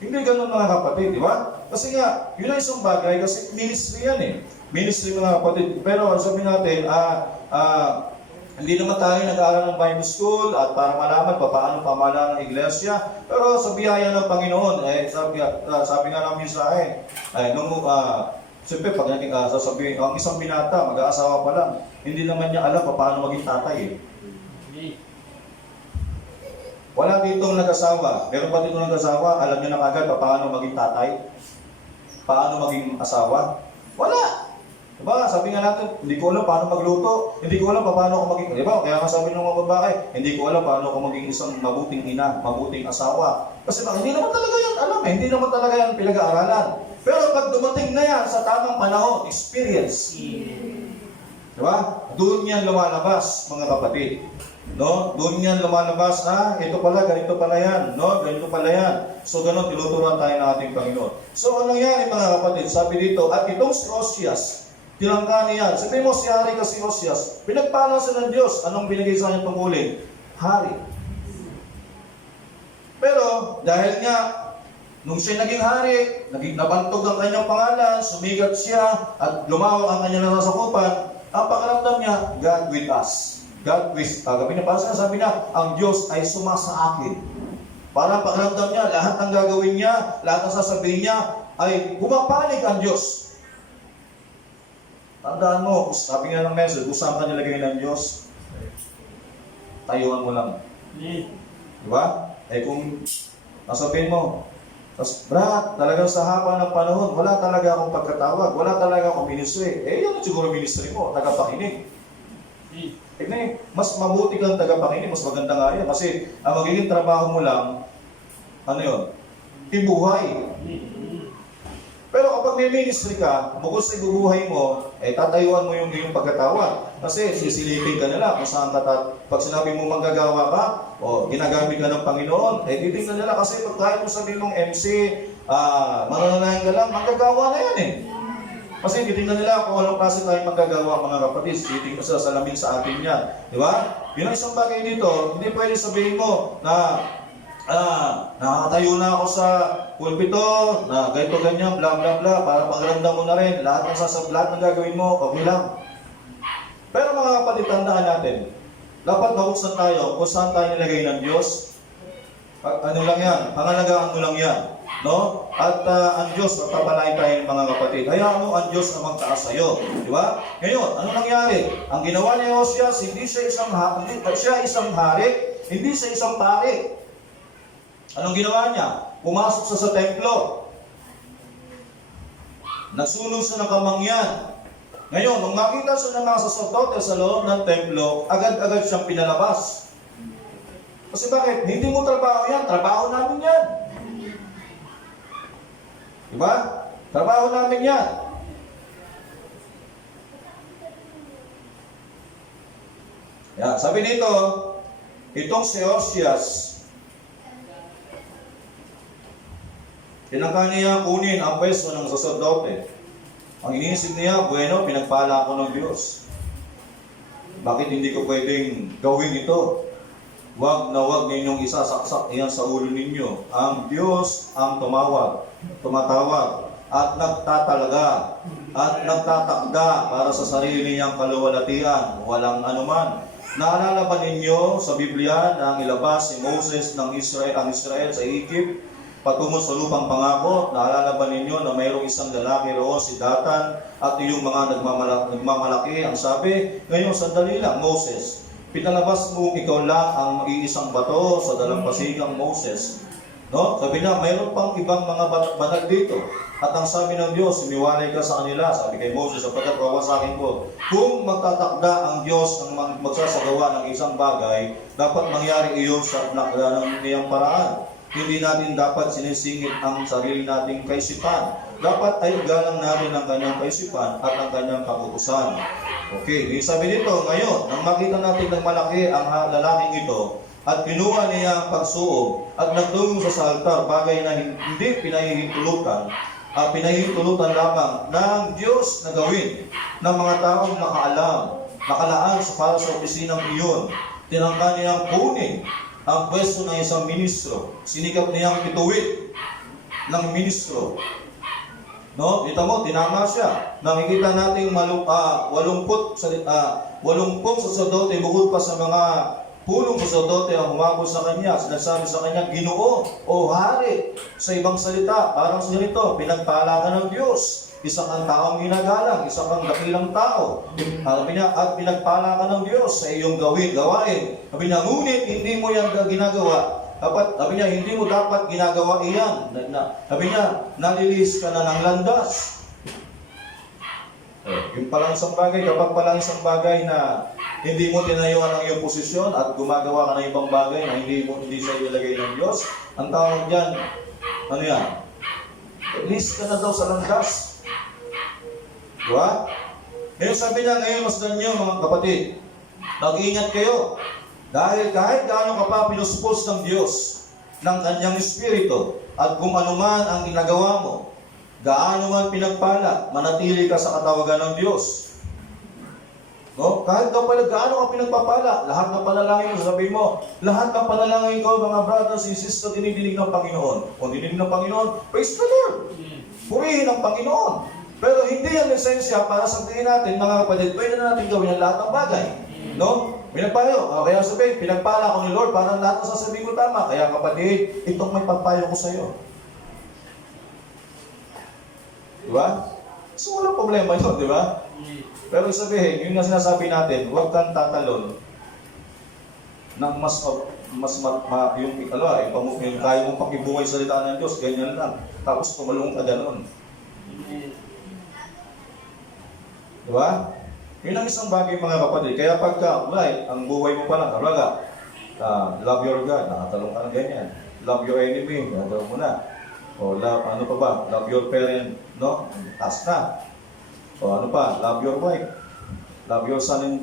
Hindi ganun mga kapatid, di ba? Kasi nga, yun ang isang bagay, kasi ministry yan Ministry mga kapatid. Pero sabi natin, hindi naman tayo nag-aaral ng Bible School at para malaman paano pamahalaan ng iglesia. Pero sa biyaya ng Panginoon, sabi nga namin sa akin, siyempre pag naging sasabihin, ang isang binata, mag-aasawa pa lang, hindi naman niya alam paano maging tatay Wala ditong nag-asawa. Meron pa ditong nag-asawa, alam niya na kagad paano maging tatay? Paano maging asawa? Wala! Diba? Sabi nga natin, hindi ko alam paano magluto. Hindi ko alam paano ako maging... Diba? Kaya nga sabi ng mga babae, hindi ko alam paano ako maging isang mabuting ina, mabuting asawa. Kasi hindi naman talaga yan alam hindi naman talaga yan pinag-aaralan. Pero pag dumating na yan sa tamang panahon, experience. Diba? Doon yan lumalabas, mga kapatid. Doon yan lumalabas na ito pala, ganito pala yan, ganito pala yan. So ganun, tinuturuan tayo ng ating Panginoon. So anong nangyari mga kapatid? Sabi dito, at itong si Osias, tinangka niya. Sabi mo, si Hari kasi Osias, pinagpala siya ng Diyos. Anong binigay sa kanyang tungkulin? Hari. Pero dahil nga, nung siya naging hari, nabantog ang kanyang pangalan, sumigat siya, at lumawak ang kanyang nasasakupan, ang pakiramdam niya, God with us. God with, sabi niya, ang Diyos ay sumasa akin. Para pakiramdam niya, lahat ng gagawin niya, lahat ng sasabihin niya, ay pumapanig ang Diyos. Tandaan mo, sabi nga ng message, kung saan ka nilagay ng Diyos, tayuan mo lang. Diba? Kung nasabihin mo, Tapos, Brad, talagang sa haba ng panahon, wala talaga akong pagkatawag, wala talaga akong ministry. Yan siguro ministry mo, tagapakinig. Tignan, mas mabuti kang tagapakinig, mas maganda nga yan. Kasi ang magiging trabaho mo lang, ano yun? Ibuhay. Pero kapag may ministry ka, bukod sa ibubuhay mo, tatayuan mo yung pagkatawag. Kasi sisilipin ka nila kung saan pag sinabi mo manggagawa ka, o ginagamit ka ng Panginoon, titingnan nila kasi pag kahit mo sabihin mong MC, manananayan ka lang, manggagawa na yan eh. Kasi titingnan nila kung anong klase tayong manggagawa mga kapatid, titingnan sa salamin sa atin yan. Di ba? Yun ang isang bagay dito, hindi pwede sabihin mo na nakatayo na ako sa pulpito, na ganito ganyan, bla bla bla, para pagramdam mo na rin, lahat ng gagawin mo, okay lang. Pero mga kapatid, tandaan natin, dapat mabuksan tayo kung saan tayo nilagay ng Diyos. Ano lang yan, pangalagaan mo lang yan. No? At ang Diyos, magpapalain tayo mga kapatid. Hayaan mo ang Diyos na magtaas sa'yo. Di ba? Ngayon, ano nangyari? Ang ginawa ni Josias, hindi siya isang hari, hindi siya isang pari. Anong ginawa niya? Pumasok siya sa templo. Nagsunog siya ng kamangyan. Ngayon, nung makita siya ng mga saserdote sa loob ng templo, agad-agad siyang pinalabas. Kasi bakit? Hindi mo trabaho yan. Trabaho namin yan. Diba? Trabaho namin yan. Yan. Sabi dito, itong si Josias, tinangka niya kunin ang pwesto ng saserdote. Ang iniisip niya, bueno, pinagpala ako ng Diyos. Bakit hindi ko pwedeng gawin ito? Huwag na huwag ninyong isasaksak iyan sa ulo ninyo. Ang Diyos ang tumatawag, at nagtatalaga, at nagtatakda para sa sarili niyang kaluwalhatian, walang anuman. Naalala ba ninyo sa Biblia na ang ilabas si Moses ng ang Israel sa Egypt patungo sa lupang pangako? Naalala ba ninyo na mayroong isang lalaki roon, si Datan, at yung mga nagmamalaki? Ang sabi, ngayon sandali lang, Moses, pinalabas mo ikaw lang ang iisang bato sa dalampasigang Moses. No? Sabi na, mayroon pang ibang mga banal dito. At ang sabi ng Diyos, sumiwalay ka sa kanila. Sabi kay Moses, sapagkat wawasakin ko. Kung magtatakda ang Diyos ng magsasagawa ng isang bagay, dapat mangyari iyon sa niyang paraan. Hindi natin dapat sinisingit ang sarili nating kaisipan. Dapat ay galang natin ang kanyang kaisipan at ang kanyang kapupusan. Okay, sabi dito, ngayon, nang makita natin ng malaki ang lalaking ito, at kinuha niya ang pagsuog at nagtungo sa altar, bagay na hindi pinahihintulutan, pinahihintulutan lamang ng Diyos na gawin ng mga taong nakalaan para sa opisinang iyon. Tinangka niyang kunin ang pwesto ng isang ministro. Sinikap niyang pituwid ng ministro. No, dito mo, tinama siya. Nakikita nating 80 saserdote bukod pa sa mga punong saserdote ang humabol sa kanya. Sinasabi sa kanya, Ginoo o Hari. Sa ibang salita, parang sa ganito, pinagpala ka ng Diyos. Isang ang taong ginagalang, isang ang dakilang tao. Sabi niya, at pinagpala ka ng Diyos sa iyong gawain. Sabi niya, ngunit hindi mo yan ginagawa. Sabi niya, hindi mo dapat ginagawa iyan. Sabi niya, nalilis ka na ng landas. Yung palang isang bagay, kapag palang isang bagay na hindi mo tinayuan ang iyong posisyon at gumagawa ka ng ibang bagay na hindi sa ilagay ng Diyos, ang tawag dyan, ano yan? Lilis ka na daw sa landas. Diba? Ngayon sabi niya, ngayon masdan niyo mga kapatid, mag-ingat kayo. Dahil kahit gaano ka pa pinuspos ng Diyos ng kanyang Espiritu at kung ano man ang ginagawa mo, gaano man pinagpala, manatili ka sa katawagan ng Diyos. No? Kahit daw pala gaano ka pinagpapala, lahat ng panalangin mo, sabi mo, lahat ng panalangin ko, mga brothers and sisters, dinidinig ng Panginoon. Kung dinidinig ng Panginoon, praise the Lord! Purihin ang Panginoon. Pero hindi yan lisensya para sabihin natin, mga kapatid, pwede na natin gawin ang lahat ng bagay. No? Pinagpayo. Kaya sabihin, pinagpala ko ni Lord para lahat ng sasabihin ko tama. Kaya kapatid, itong may papayo ko sa iyo. Diba? So walang problema yun, di ba? Pero sabihin, yun na sinasabi natin, huwag kang tatalon ng yung ikalawa, yung kaya mong pakibuhay sa salita ng Diyos, ganyan lang. Tapos tumalong ka gano'n. Diba? Yun ang isang bagay mga kapatid. Kaya pagka, right, ang buhay mo pa lang, talaga, love your God, nakatalong ka ng ganyan. Love your enemy, nakatalong mo na. O love, ano pa ba? Love your parent, no? Taas na. O ano pa? Love your wife. Love your son and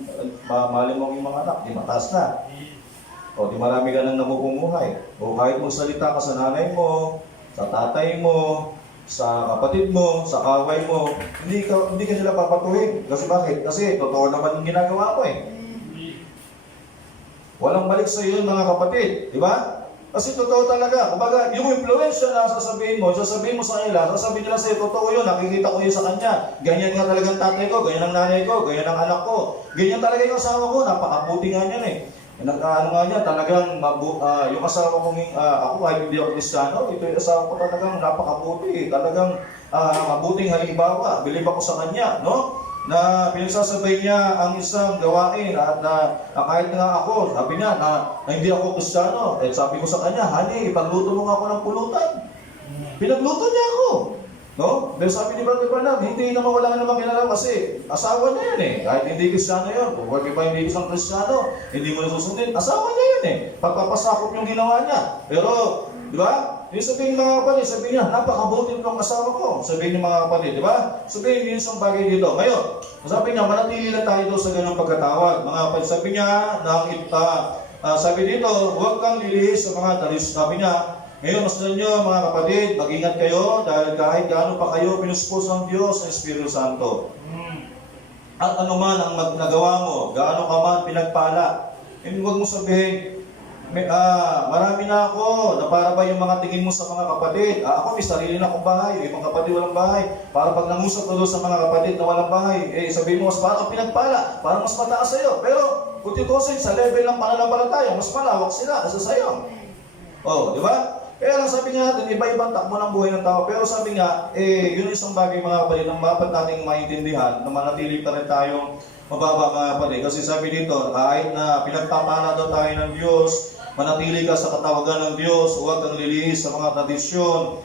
mahalin mo yung mga anak, di mataas na. O di marami ka nang namumumuhay. O kahit magsalita ka sa nanay mo, sa tatay mo, sa kapatid mo, sa kaway mo, hindi ka nila papatuhin. Kasi bakit? Kasi totoo naman yung ginagawa ko eh. Walang balik sa iyo mga kapatid, di ba? Kasi totoo talaga. Kumbaga, yung influensya na sasabihin mo sa kanila, sasabihin nila sa'yo, totoo yun, nakikita ko yun sa kanya. Ganyan nga talagang tatay ko, ganyan ang nanay ko, ganyan ang anak ko. Ganyan talaga yung asawa ko, napakabuti nga niyan eh. Ano nga niya, talagang yung asawa kong, ako kahit hindi ako Kristiyano, ito yung asawa ko talagang napakabuti, talagang mabuting halimbawa, bilib ako sa kanya, no? Na pinagsasabay niya ang isang gawain at kahit nga ako, sabi niya na hindi ako Kristiyano, sabi ko sa kanya, honey, ipagluto mo nga ako ng pulutan. Pinagluto niya ako. No? Pero sabi ni Brother Bernard, hindi naman wala namang kinalaman kasi asawa niya yan eh. Kahit hindi Kristiyano yun, kung wag pa hindi isang Kristiyano, hindi mo nasusundin, asawa niya yun eh. Pagpapasakop yung ginawa niya. Pero, di ba? Yung sabihin ng mga kapatid, sabihin niya, napakabuti ng asawa ko. Sabihin ng mga kapatid, di ba? Sabihin niyo isang bagay dito. Ngayon, sabi niya, manatili lang tayo sa ganung pagkatawag. Mga kapatid, sabi niya, sabi dito, huwag kang lilihis sa mga talis. Sabi niya, ngayon, masdan niyo mga kapatid, mag-ingat kayo dahil kahit gaano pa kayo pinuspos ng Diyos sa Espiritu Santo. At ano man ang nagawa mo, gaano ka man pinagpala, hindi huwag mo sabihin, marami na ako, na para ba yung mga tingin mo sa mga kapatid? Ako may sarili na akong bahay, yung mga kapatid walang bahay. Para pag nangusap ko doon sa mga kapatid na walang bahay, sabihin mo, mas parang pinagpala, parang mas mataas sa'yo. Pero, kung titusin, sa level ng pananampalataya, mas malawak sila kasi sa'yo. Oh, di ba? Kaya lang sabi nga natin, iba-ibang takbo ng buhay ng tao. Pero sabi nga, yun isang bagay mga kapatid, ang dapat nating maintindihan, na manatili pa rin tayong mababa mga kapatid. Kasi sabi dito, kahit na pinagpapala daw tayo ng Diyos, manatili ka sa katawagan ng Diyos, huwag kang lilihis sa mga tradisyon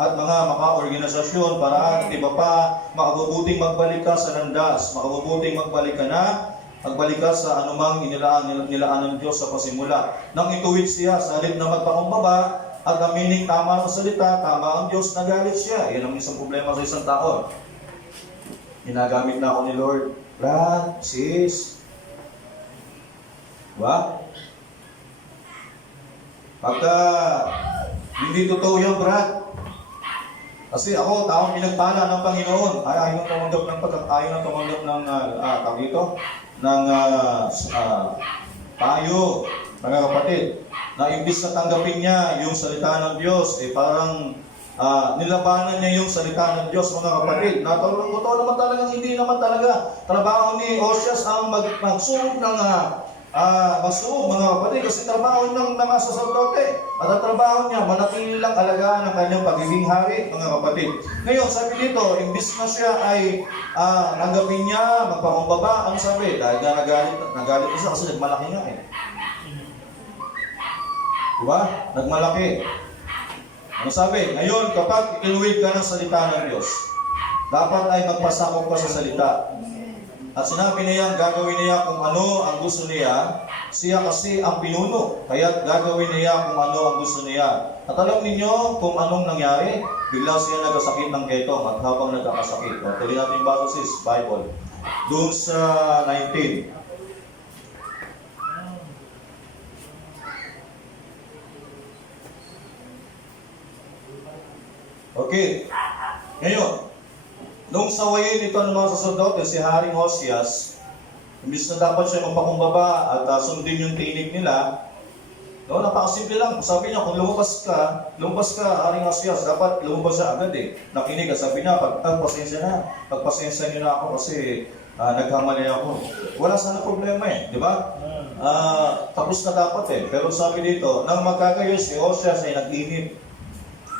at mga maka-organisasyon para iba pa, makabubuting magbalik ka sa landas, makabubuting magbalik ka sa anumang nilaan ng Diyos sa pasimula. Nang ituwid siya sa halip na magpakumbaba at amining tama ang salita, tama ang Diyos, nagalit siya. Yan ang isang problema sa isang tao. Ginagamit na ako ni Lord. Brad, sis, diba? Pagka hindi totoo yan, Brad. Kasi ako, taong pinagpala ng Panginoon, ayaw nang tumanggap ng payo, mga kapatid, na imbis na tanggapin niya yung salita ng Diyos, parang nilabanan niya yung salita ng Diyos, mga kapatid. Totoo naman talagang hindi naman talaga trabaho ni Osias ang magsuog ng mga kapatid, kasi trabaho ng mga saserdote at ang trabaho niya manatili lang alagaan ng kanyang pagiging hari, mga kapatid. Ngayon, sabi dito, imbis na siya ay nanggapin niya, magpakumbaba, ano sabi? Dahil nagalit siya kasi nagmalaki nga eh. Diba? Nagmalaki. Ano sabi? Ngayon, kapag ikinuwid ka ng salita ng Diyos, dapat ay magpasakop ka sa salita. At sinabi niya, gagawin niya kung ano ang gusto niya. Siya kasi ang pinuno, kaya gagawin niya kung ano ang gusto niya. At alam ninyo kung anong nangyari? Bigla siya nagkasakit ng ketong at habang nagkakasakit. Tuloy natin yung Baptist Bible. Doon sa 19. Okay. Ngayon, nung sawayin ito ng mga saserdote, si Haring Osias, imbis na dapat siya magpakumbaba at sundin yung tinig nila, napakasimple lang. Sabi niya, kung lumabas ka, Haring Osias, dapat lumabas siya agad eh. Nakinig, sabi niya, pagpasensya niyo na ako kasi nagkamali ako. Wala sana problema eh, di ba? Tapos na dapat eh. Pero sabi dito, nang magkagayon si Osias ay nag-inip.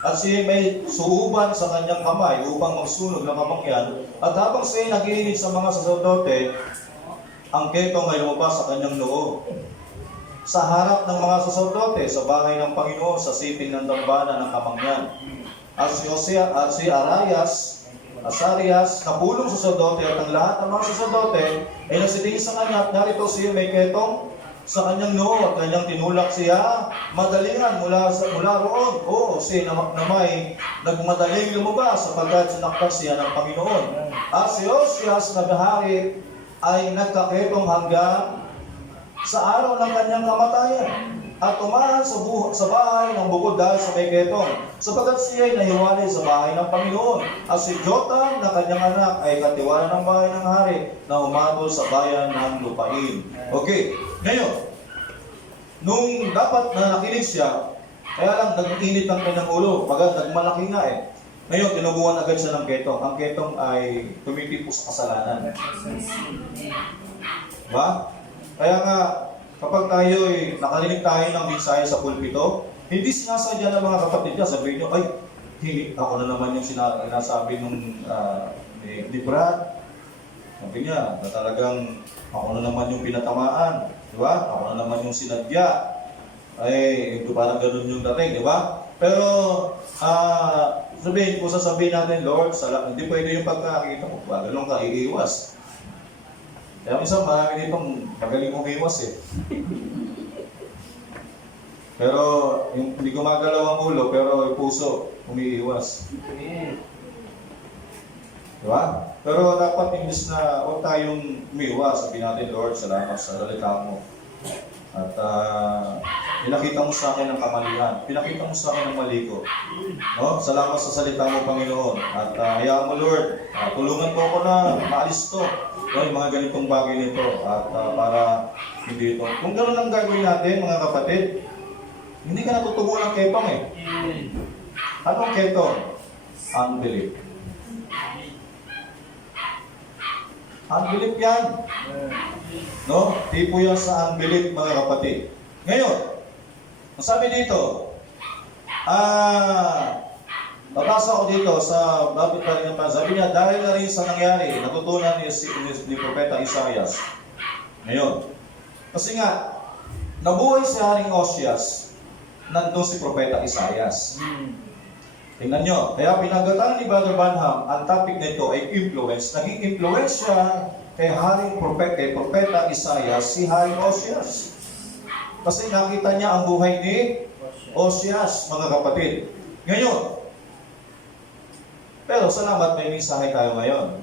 At siya may suuban sa kanyang kamay upang magsunog ng kamangyan. At habang siya nag-iinit sa mga saserdote, ang ketong ay lumabas sa kanyang noo. sa harap ng mga saserdote sa bahay ng Panginoon sa siping ng dambana ng Kamangyan. At si Asarias, na pulong saserdote at ang lahat ng mga saserdote ay nagsitingin sa kanya at narito siya may ketong sa kanyang noo at kanyang tinulak siya madalingan mula roon. Oo, siya na may nagmadaling lumabas sapagkat sinaktan siya ng Panginoon. At si Osias na bahari ay nagkaketong hanggang sa araw ng kanyang kamatayan at tumahan sa bahay ng bukod dahil sa may ketong sapagkat siya ay nahiwalay sa bahay ng Panginoon. At si Jotam na kanyang anak ay katiwala ng bahay ng hari na humatol sa bayan ng lupain. Okay, ngayon, nung dapat na nakinig siya, kaya lang nag-init ang kanyang ulo, pagkat nagmalaki nga eh. Ngayon, tinubuhan agad siya ng ketong. Ang ketong ay tumitipos sa kasalanan. Diba? Kaya nga, kapag tayo'y nakarinig tayo ng mensahe sa pulpito, hindi sinasadya ng mga kapatid niya, sabihin nyo, ay, hindi, ako na naman yung sinasabi nung ni Brad. Sabi niya, na talagang ako na naman yung pinatamaan, di ba? Ako na naman yung sinadya. Ay, ito parang ganun yung dating, di ba? Pero, kung sasabihin natin, Lord, hindi pwede yung pagkakita mo. Ganun ka, iiwas. Kaya minsan, marami ditong magaling umiwas eh. Pero, hindi gumagalaw ang ulo, pero yung puso, umiiwas. Diba? Pero dapat imbis na huwag tayong umiwas, sabihin natin, Lord, salamat sa salita mo. At pinakita mo sa akin ang kamalian. Pinakita mo sa akin ang mali ko. No? Salamat sa salita mo, Panginoon. At hayaan mo, Lord, tulungan ko ako na maalis to. No? Yung mga ganitong bagay nito. At para hindi ito. Kung gano'n ang gagawin natin, mga kapatid, hindi ka natutubo ng ketong eh. Anong ketong? Unbelief. Unbelief yan. No? Tipo yan sa unbelief, mga kapatid. Ngayon, ang sabi dito, babasa ko dito sa Babit pa rin ang sabi niya, dahil na rin sa nangyari, natutunan ni Propeta Isaias. Ngayon, kasi nga, nabuhay si Haring Osias, nandun si Propeta Isaias. Tingnan nyo, kaya pinagatan ni Brother Branham, ang topic nito ay influence. Naging influence siya kay Propeta Isaias, si Haring Osias. Kasi nakita niya ang buhay ni Osias, mga kapatid. Ngayon, pero salamat may mensahe tayo ngayon.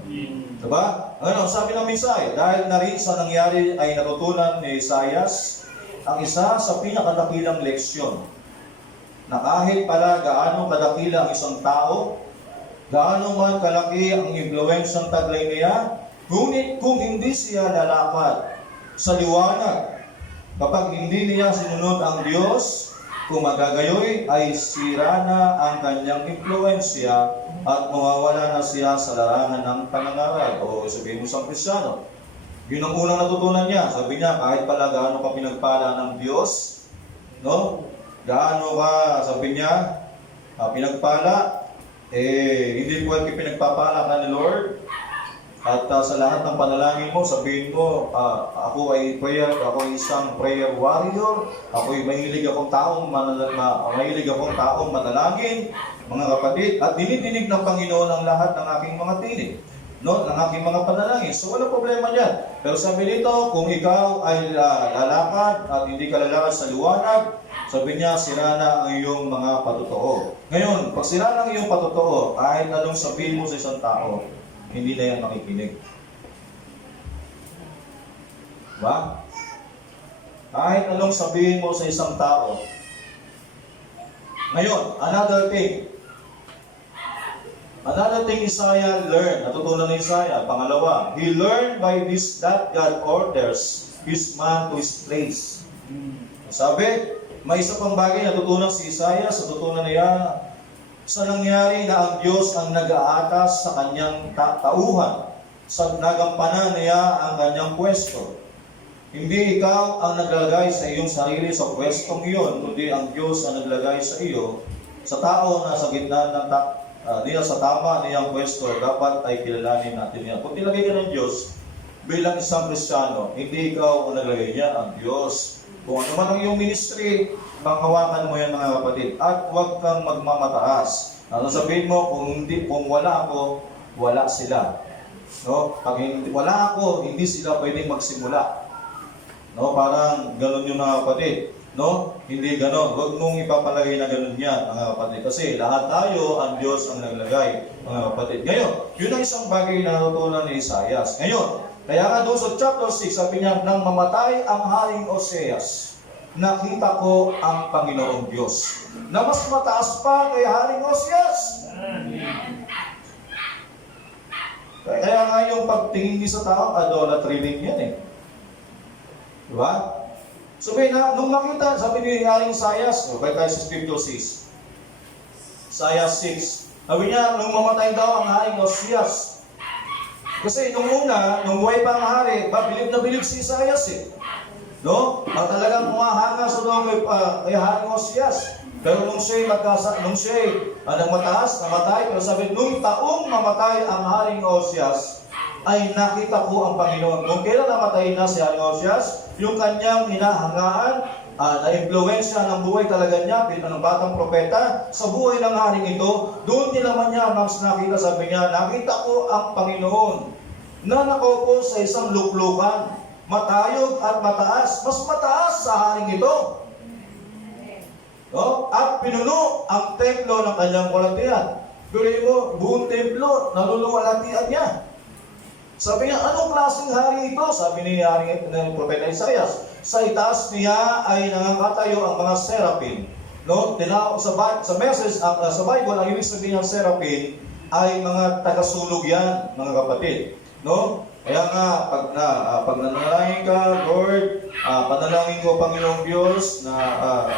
Diba? Ano, sabi ng mensahe, dahil na rin sa nangyari ay natutunan ni Isaias ang isa sa pinakadakilang leksyon na kahit pala gaano kadakila ang isang tao, gaano man kalaki ang impluwensyang taglay niya, ngunit kung hindi siya lalakad sa liwanag, kapag hindi niya sinunod ang Diyos, kung magagayoy ay sira na ang kanyang impluwensya at mawawala na siya sa larangan ng pangangaral. O sabihin mo sa Kristiyano, yun ang unang natutunan niya. Sabi niya, kahit pala gaano ka pinagpala ng Diyos, no? Gaano ka, sabi niya, pinagpala, hindi pwede pinagpapala ka ni Lord. At sa lahat ng panalangin mo, sabihin mo, ako ay isang prayer warrior. Ako ay mahilig akong taong manalangin, mga kapatid. At dinidinig ng Panginoon ang lahat ng aking mga tinig, no, ng aking mga panalangin. So wala problema dyan. Pero sabi nito, kung ikaw ay lalakad at hindi ka lalakad sa liwanag, sabi niya, sira na ang iyong mga patotoo. Ngayon, pag sira na ang iyong patotoo, kahit anong sabihin mo sa isang tao, hindi na yan makikinig. Diba? Kahit anong sabihin mo sa isang tao. Ngayon, another thing Isaiah learned. Natutunan ni Isaiah. Pangalawa, he learned by this that God orders his man to his place. Sabi, may isa pang bagay natutunan si Isaiah. Natutunan niya sa nangyari na ang Diyos ang nag-aatas sa kanyang tauhan. Sa nagampanan niya ang kanyang pwesto. Hindi ikaw ang naglalagay sa iyong sarili sa pwestong iyon, kundi ang Diyos ang naglagay sa iyo. Sa tao na sa gitna ng niya sa tama niyang pwesto, dapat ay kilalanin natin niya. Kung nilagay ka ng Diyos bilang isang Kristiyano, hindi ikaw ang naglagay niya, ang Diyos. Kung ano man ang iyong ministry, panghawakan mo yan mga kapatid. At huwag kang magmamataas. Ano sabihin mo, kung wala ako, wala sila. No? Pag wala ako, hindi sila pwedeng magsimula. No? Parang ganun yung mga kapatid. No? Hindi ganun. Huwag mong ipapalagay na ganun yan, mga kapatid. Kasi lahat tayo, ang Diyos ang naglagay, mga kapatid. Ngayon, yun ang isang bagay na natutunan ni Isaias. Ngayon, kaya nga doon sa chapter 6, sabi niya, nang mamatay ang haring Oseas, nakita ko ang Panginoong Diyos, na mas mataas pa kay haring Oseas. Kaya nga yung pagtingin niya sa tao, idolatry din yan eh. Diba? Sabi na, nung makita, sabi ni haring Isaias, kaya tayo sa Scripture 6, Isaias 6, sabi niya, nung mamatay daw ang haring Oseas, kasi nung una, nung buhay pa ang hari, bilib na bilib si Isaias eh. No? At talagang kumahanga sa doon kay Haring Oseas. Pero nung siya'y mataas, namatay, pero sabi, nung taong mamatay ang Haring Oseas, ay nakita ko ang Panginoon. Kung kailan namatay na si Haring Oseas, yung kanyang hinahangaan, na-impluensya ng buhay talaga niya, ng batang propeta, sa buhay ng haring ito, doon nilaman niya, mas nakita, sabi niya, nakita ko ang Panginoon, na nakaupo sa isang luklukan, matayog at mataas, mas mataas sa haring ito. No? At pinuno ang templo ng kanyang walatian. Tuloy mo, buong templo, naluluwalatian niya. Sabi niya, anong klaseng hari ito? Sabi ni haring ng propeta Isaias, sa itaas niya ay nangangatayo ang mga seraphim. No? Sa message, sa Bible, ang ibig sabihin ng seraphim ay mga tagasulog yan, mga kapatid. No? Kaya nga, pag nanalangin ka, Lord, panalangin ko, Panginoong Diyos, na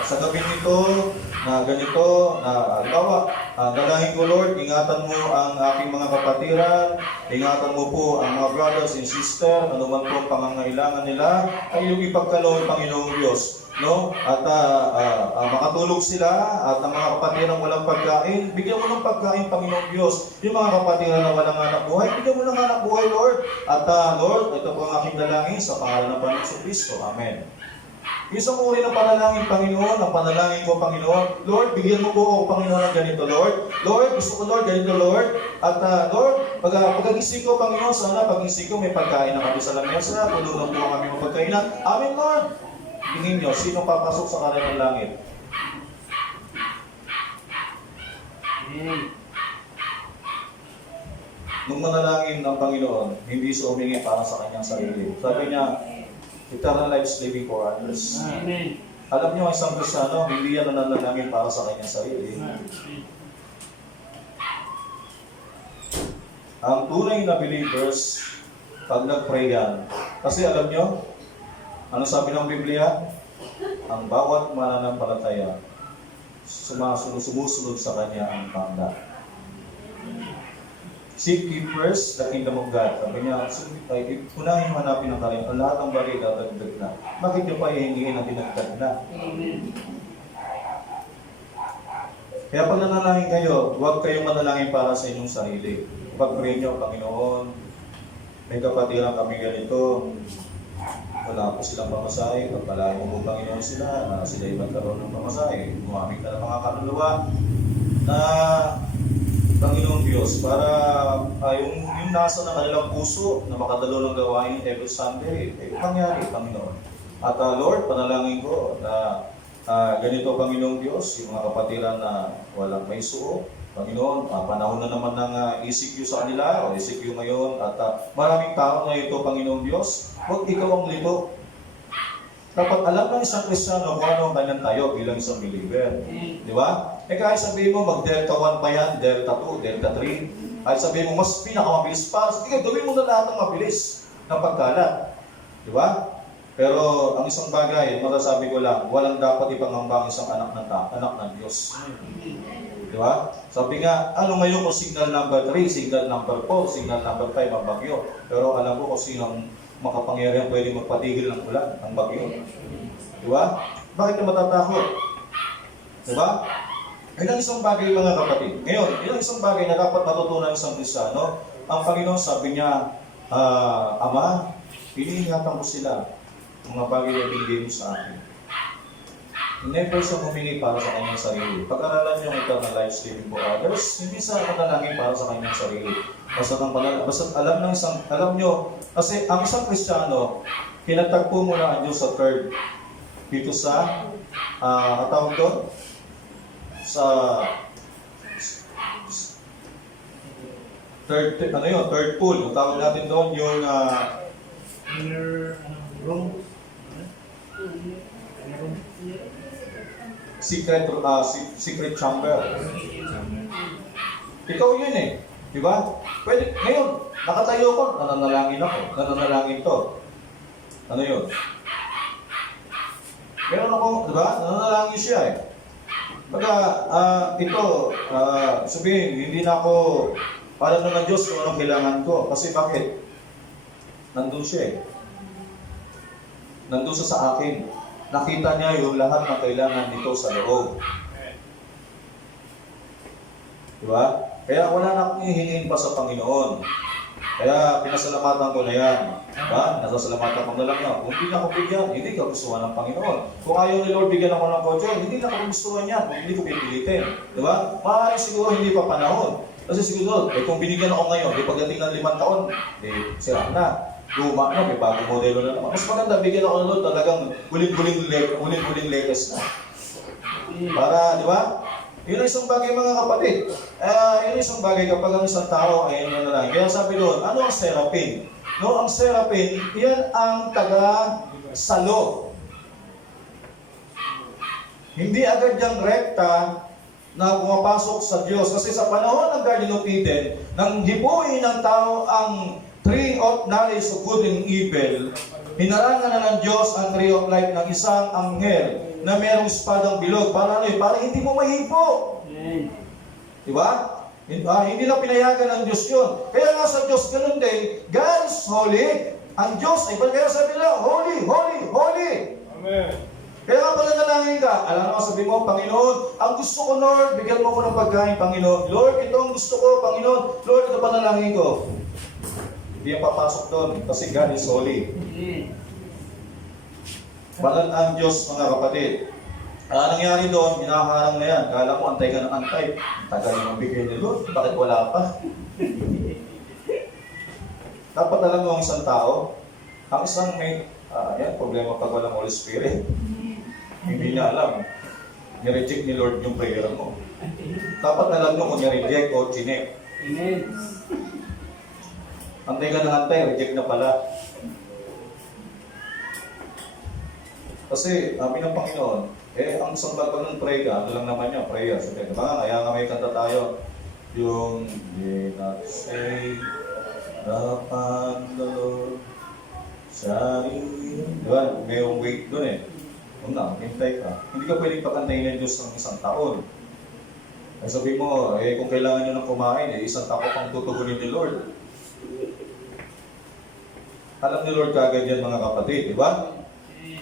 sa gabi nito, na ganito, na halimbawa, dalangin ko, Lord, ingatan mo ang aking mga kapatiran, ingatan mo po ang mga brothers and sisters, ano man po ang pangangailangan nila, ay yung ipagkaloob, Panginoong Diyos. No? At makatulog sila, at ang mga kapatiran walang pagkain, bigyan mo ng pagkain, Panginoong Diyos. Yung mga kapatiran na walang anak buhay, bigyan mo ng anak buhay, Lord. At Lord, ito po ang aking dalangin sa pangalan ng Panginoong Kristo. Amen. Isang uri ng panalangin, Panginoon, ang panalangin ko, Panginoon, Lord, bigyan mo po ako, Panginoon, ng ganito, Lord. Lord, gusto ko, Lord, ganito, Lord. At Lord, pag-agising ko, Panginoon, sana pag-agising ko, may pagkain na kami sa lamesa, tulungan po kami mapagkainan. Amen, Lord. Tingin nyo, sino papasok sa kanilang langit? Nung manalangin ng Panginoon, hindi siya humingi para sa kanyang sarili. Sabi niya, eternal life is living for others. Amen. Alam niyo, isang Kristiyano, hindi yan nanalangin para sa kanyang sarili. Ang tunay na believers, pag nag-pray yan, kasi alam niyo, ano sabi ng Biblia? Ang bawat mananampalataya, sumusunod sa kanya ang pangda. Seek ye first the kingdom of God. Sabi niya, unahin hanapin ang kanyang lahat ng bagay dadagdag na. Bakit niyo pa hihingin ang dinagdag na? Amen. Kaya pag nanalangin kayo, huwag kayong manalangin para sa inyong sarili. Pag-pray niyo, Panginoon, may kapatiran kami ganito, wala po silang pamasahe, pagpalain mo, Panginoon, sila, na sila ibang karoon ng pamasahe. Gumamit ka ng mga kaluluwa na Panginoong Diyos para yung nasa ng kanilang puso na makadalo ng gawain every Sunday, mangyari, Panginoon. At Lord, panalangin ko na ganito, Panginoong Diyos, yung mga kapatiran na walang may suo, Panginoon, panahon na naman ng ECQ sa kanila, o ECQ ngayon, at maraming tao na ito, Panginoong Diyos, huwag ikaw ang lito. Dapat alam ng isang Kristiyano kung ano ang kanyang tayo bilang isang believer. Di ba? Kahit sabihin mo, mag-Delta 1 pa yan, Delta 2, Delta 3, kahit sabihin mo, mas pinakamabilis pa, sige, gawin mo na lahat ng mabilis na pagkalat. Di ba? Pero ang isang bagay, masasabi ko lang, walang dapat ipangambang isang anak ng Diyos. Di ba? Sabi nga, ano ngayon kung signal number 3, signal number 4, signal number 5 ang bagyo. Pero alam ko kung sinong makapangyarihan pwede magpatigil ng ulan, ang bagyo. Di ba? Bakit ka matatakot? Di ba? Ilang isang bagay mga kapatid. Ngayon, ilang isang bagay na dapat matutunan ng isang Kristiyano. Ang Panginoon sabi niya, Ama, iniingatan ko sila, mga bagay na binigay mo sa akin. never siyang humingi para sa kanyang sarili. Pag-aralan niyo ang eternal life living for others, hindi sa manalangin para sa kanyang sarili. Basta alam niyo, kasi ang isang Kristiyano, kinatagpo mo na ang Diyos sa third. Dito sa, katawag doon? Sa third pool. Ang tawag natin doon yung secret chamber. Ikaw yun eh. Di ba? Pwede, ngayon, nakatayo ko, nananalangin ako. Nananalangin to. Ano yun? Meron ako, di ba? Nananalangin siya eh. Baga, sabihin, hindi na ako alam na ng Diyos kung anong kailangan ko. Kasi bakit? Nandun siya eh. Nandun siya sa akin. Nakita niya yung lahat ng kailangan nito sa loob. Diba? Kaya wala na akong hihingin pa sa Panginoon. Kaya pinasalamatan ko na yan. Diba? Nasasalamatan ko na lang yan. Kung hindi na ako bigyan, hindi ka gustuhan ng Panginoon. Kung ayaw ni Lord bigyan ako ng kotse, hindi na ako gustuhan yan. Kung hindi ko pipilitin. Diba? Maaaring siguro hindi pa panahon. Kasi siguro, kung binigyan ako ngayon, pagdating ng 5 taon, sira na. Luma na, may bagong modelo na naman. Mas maganda, bigyan ako ng Lord talagang huling-huling latest na. Para, di ba? Yun ang isang bagay mga kapatid. Yun ang isang bagay kapag ang isang tao ay ano na lang. Kaya sabi doon, ano ang seraphim? No, ang seraphim, yan ang taga-salo. Hindi agad yung rekta na pumapasok sa Diyos. Kasi sa panahon ng Garden of Eden, nang hipuin ng tao ang tree of knowledge of good and evil, hinarangan na ng Diyos ang tree of life ng isang anghel na mayroong espadang bilog. Para ano para hindi mo mahipo. Diba? Hindi na pinayagan ng Diyos yun. Kaya nga sa Diyos, ganun din, God is holy. Ang Diyos ay kaya sabi nila, holy, holy, holy. Amen. Kaya nga pala nanalangin ka, alam mo, sabi mo, Panginoon, ang gusto ko, Lord, bigyan mo ko ng pagkain, Panginoon. Lord, ito ang gusto ko, Panginoon. Lord, ito panalangin ko. Hindi ang papasok doon, kasi God is holy. Banal ang Diyos, mga kapatid. Nangyari doon, minaharang na yan. Kala mo, antay ka ng antay. Tagal yung bigay ni Lord, bakit wala pa? Dapat alam mo ang isang tao, ang isang may, problema pag walang Holy Spirit. Hindi niya alam. Nireject ni Lord yung prayer mo. Dapat alam mo kung nireject o chinek. Amen. Antay ka ng antay, reject na pala. Kasi, sabi ng Panginoon, ang isang bagay ng pray ka, ano lang naman niya, prayer. So, diba? Kaya nga may kanta tayo, yung, "Did not say, upon the Lord, sarili." Diba? Mayroong wait doon eh. Una, hintay ka. Hindi ka pwedeng pakantayin ng Diyos ng 1 taon. Ay sabi mo, kung kailangan nyo ng kumain, 1 taon pang tutugunin ni Lord. Alam ni Lord kaagad yan mga kapatid, di ba?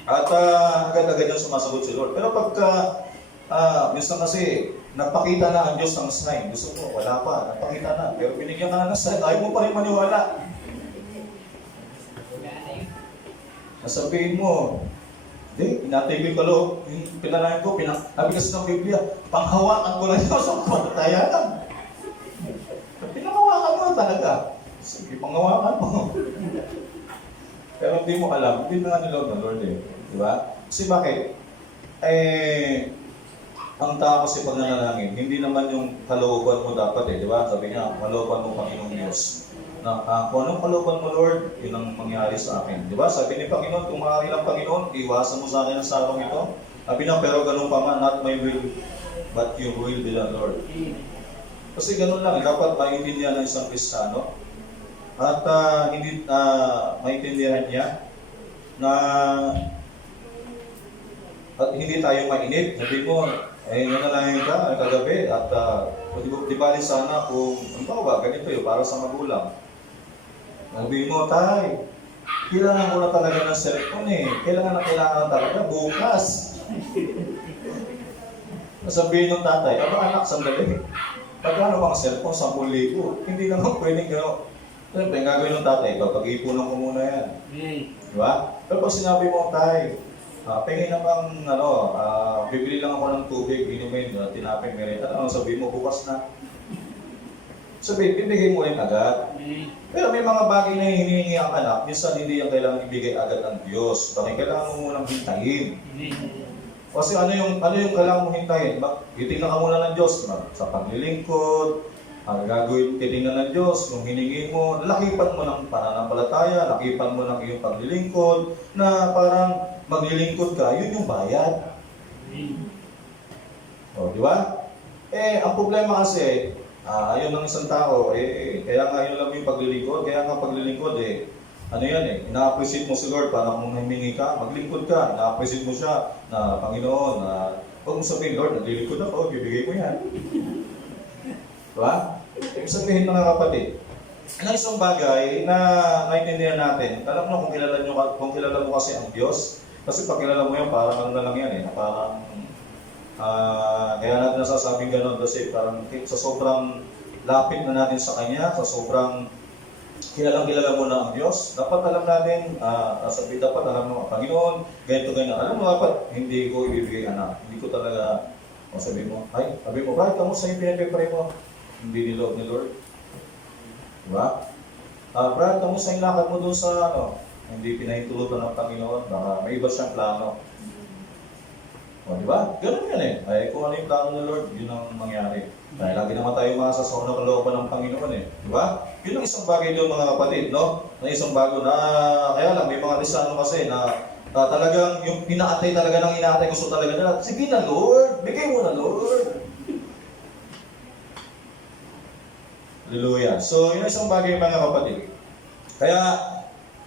At agad-agad yan sumasagot si Lord. Pero pagka, minsan kasi, napakita na ang Diyos ng sign. Gusto mo, wala pa, napakita na. Pero binigyan ka na ng sign, ayaw mo pa rin maniwala. Nasabihin mo, hindi, inatibig ko loob. Yung pinalayan ko, sabi kasi ng Biblia, panghawakan ko lang yun sa pagkatayanan. Pinanghawakan mo talaga. Sige, panghawakan mo. Pero hindi mo alam, hindi na nga nilaw ng Lord eh. Di ba? Kasi bakit? Ang tao kasi pag nanalangin, hindi naman yung kalooban mo dapat eh. Di ba? Sabi niya, kalooban mo Panginoong Diyos. Na kung anong kalooban mo, Lord, yun ang mangyari sa akin. Di ba? Sabi ni Panginoon, kung maaari lang Panginoon, iwasan mo sa akin ang sarong ito. Sabi niya, pero ganun pa man, not my will, but your will be done, Lord. Kasi ganun lang, dapat maintindihan ng isang Kristiyano. At maintindihan niya na at hindi tayo mainit. Sabi mo, nanalangin ka kagabi at di bali sana kung, ba, ganito yun, para sa magulang. Sabi mo, tay, kailangan ko na talaga ng cellphone eh. Kailangan na talaga bukas. Sabihin ng tatay, anak, sandali. Pagkano bang cellphone? 10,000. Hindi naman pwedeng gano'n. Siyempre, gagawin ng tatay, pag-ipunan ko muna yan. Diba? Pero pag sinabi mo, tay, Pengen namang, bibili lang ako ng tubig, inumin, tinapay, merenda. Ano, sabihin mo, bukas na. Sabihin, bibigay mo rin agad. Pero may mga bagay na hinihingi ang anak, minsan hindi yan kailangan ibigay agad ng Diyos. Bakit kailangan mo munang hintayin? Kasi ano yung kailangan mo hintayin? Titingnan ka muna ng Diyos sa paglilingkod, ang gagawin, titingnan ng Diyos, kung hiningi mo, lakipan mo ng pananampalataya, lakipan mo ng iyong paglilingkod, na parang maglilingkod ka, yun yung bayad. O, di ba? Ang problema kasi, ayun ng isang tao, kaya nga yun lang yung paglilingkod, kaya nga paglilingkod, ano yan ina-appreciate mo si Lord, parang kung humingi ka, maglingkod ka, ina-appreciate mo siya, na Panginoon, huwag mo sabihin, Lord, naglilingkod ako, bibigay ko yan. Diba? Ibig sabihin mga kapatid, ang isang bagay na naintindihan natin, alam mo kung kilala mo kasi ang Diyos, kasi pag kilala mo yan, parang ano na lang yan parang, kaya natin nasasabing gano'n kasi parang sa sobrang lapit na natin sa Kanya, sa sobrang kilala mo na ang Diyos, dapat alam natin, dapat alam mo, Panginoon, ganito, alam mo dapat, hindi ko ibibigay anak, hindi ko talaga, sabi mo, bakit kamusta yung pinag-pray mo? Hindi niloob ni Lord. Diba? Brad, kamusta yung lakad mo doon sa hindi pinahintulutan ng Panginoon, baka may iba siyang plano. O, diba? Ganun yan kung ano yung plano ng Lord, yun ang mangyari. Dahil lagi naman tayo masasaw na kalooban ng Panginoon Diba? Yun ang isang bagay doon mga kapatid, no? Na isang bago na, kaya lang, may mga Kristiyano kasi na talagang yung inaatay talaga ng inaatay, gusto talaga nila, sige na Lord, bigay mo na Lord. Hallelujah. So, yun ang isang bagay mga kapatid. Kaya,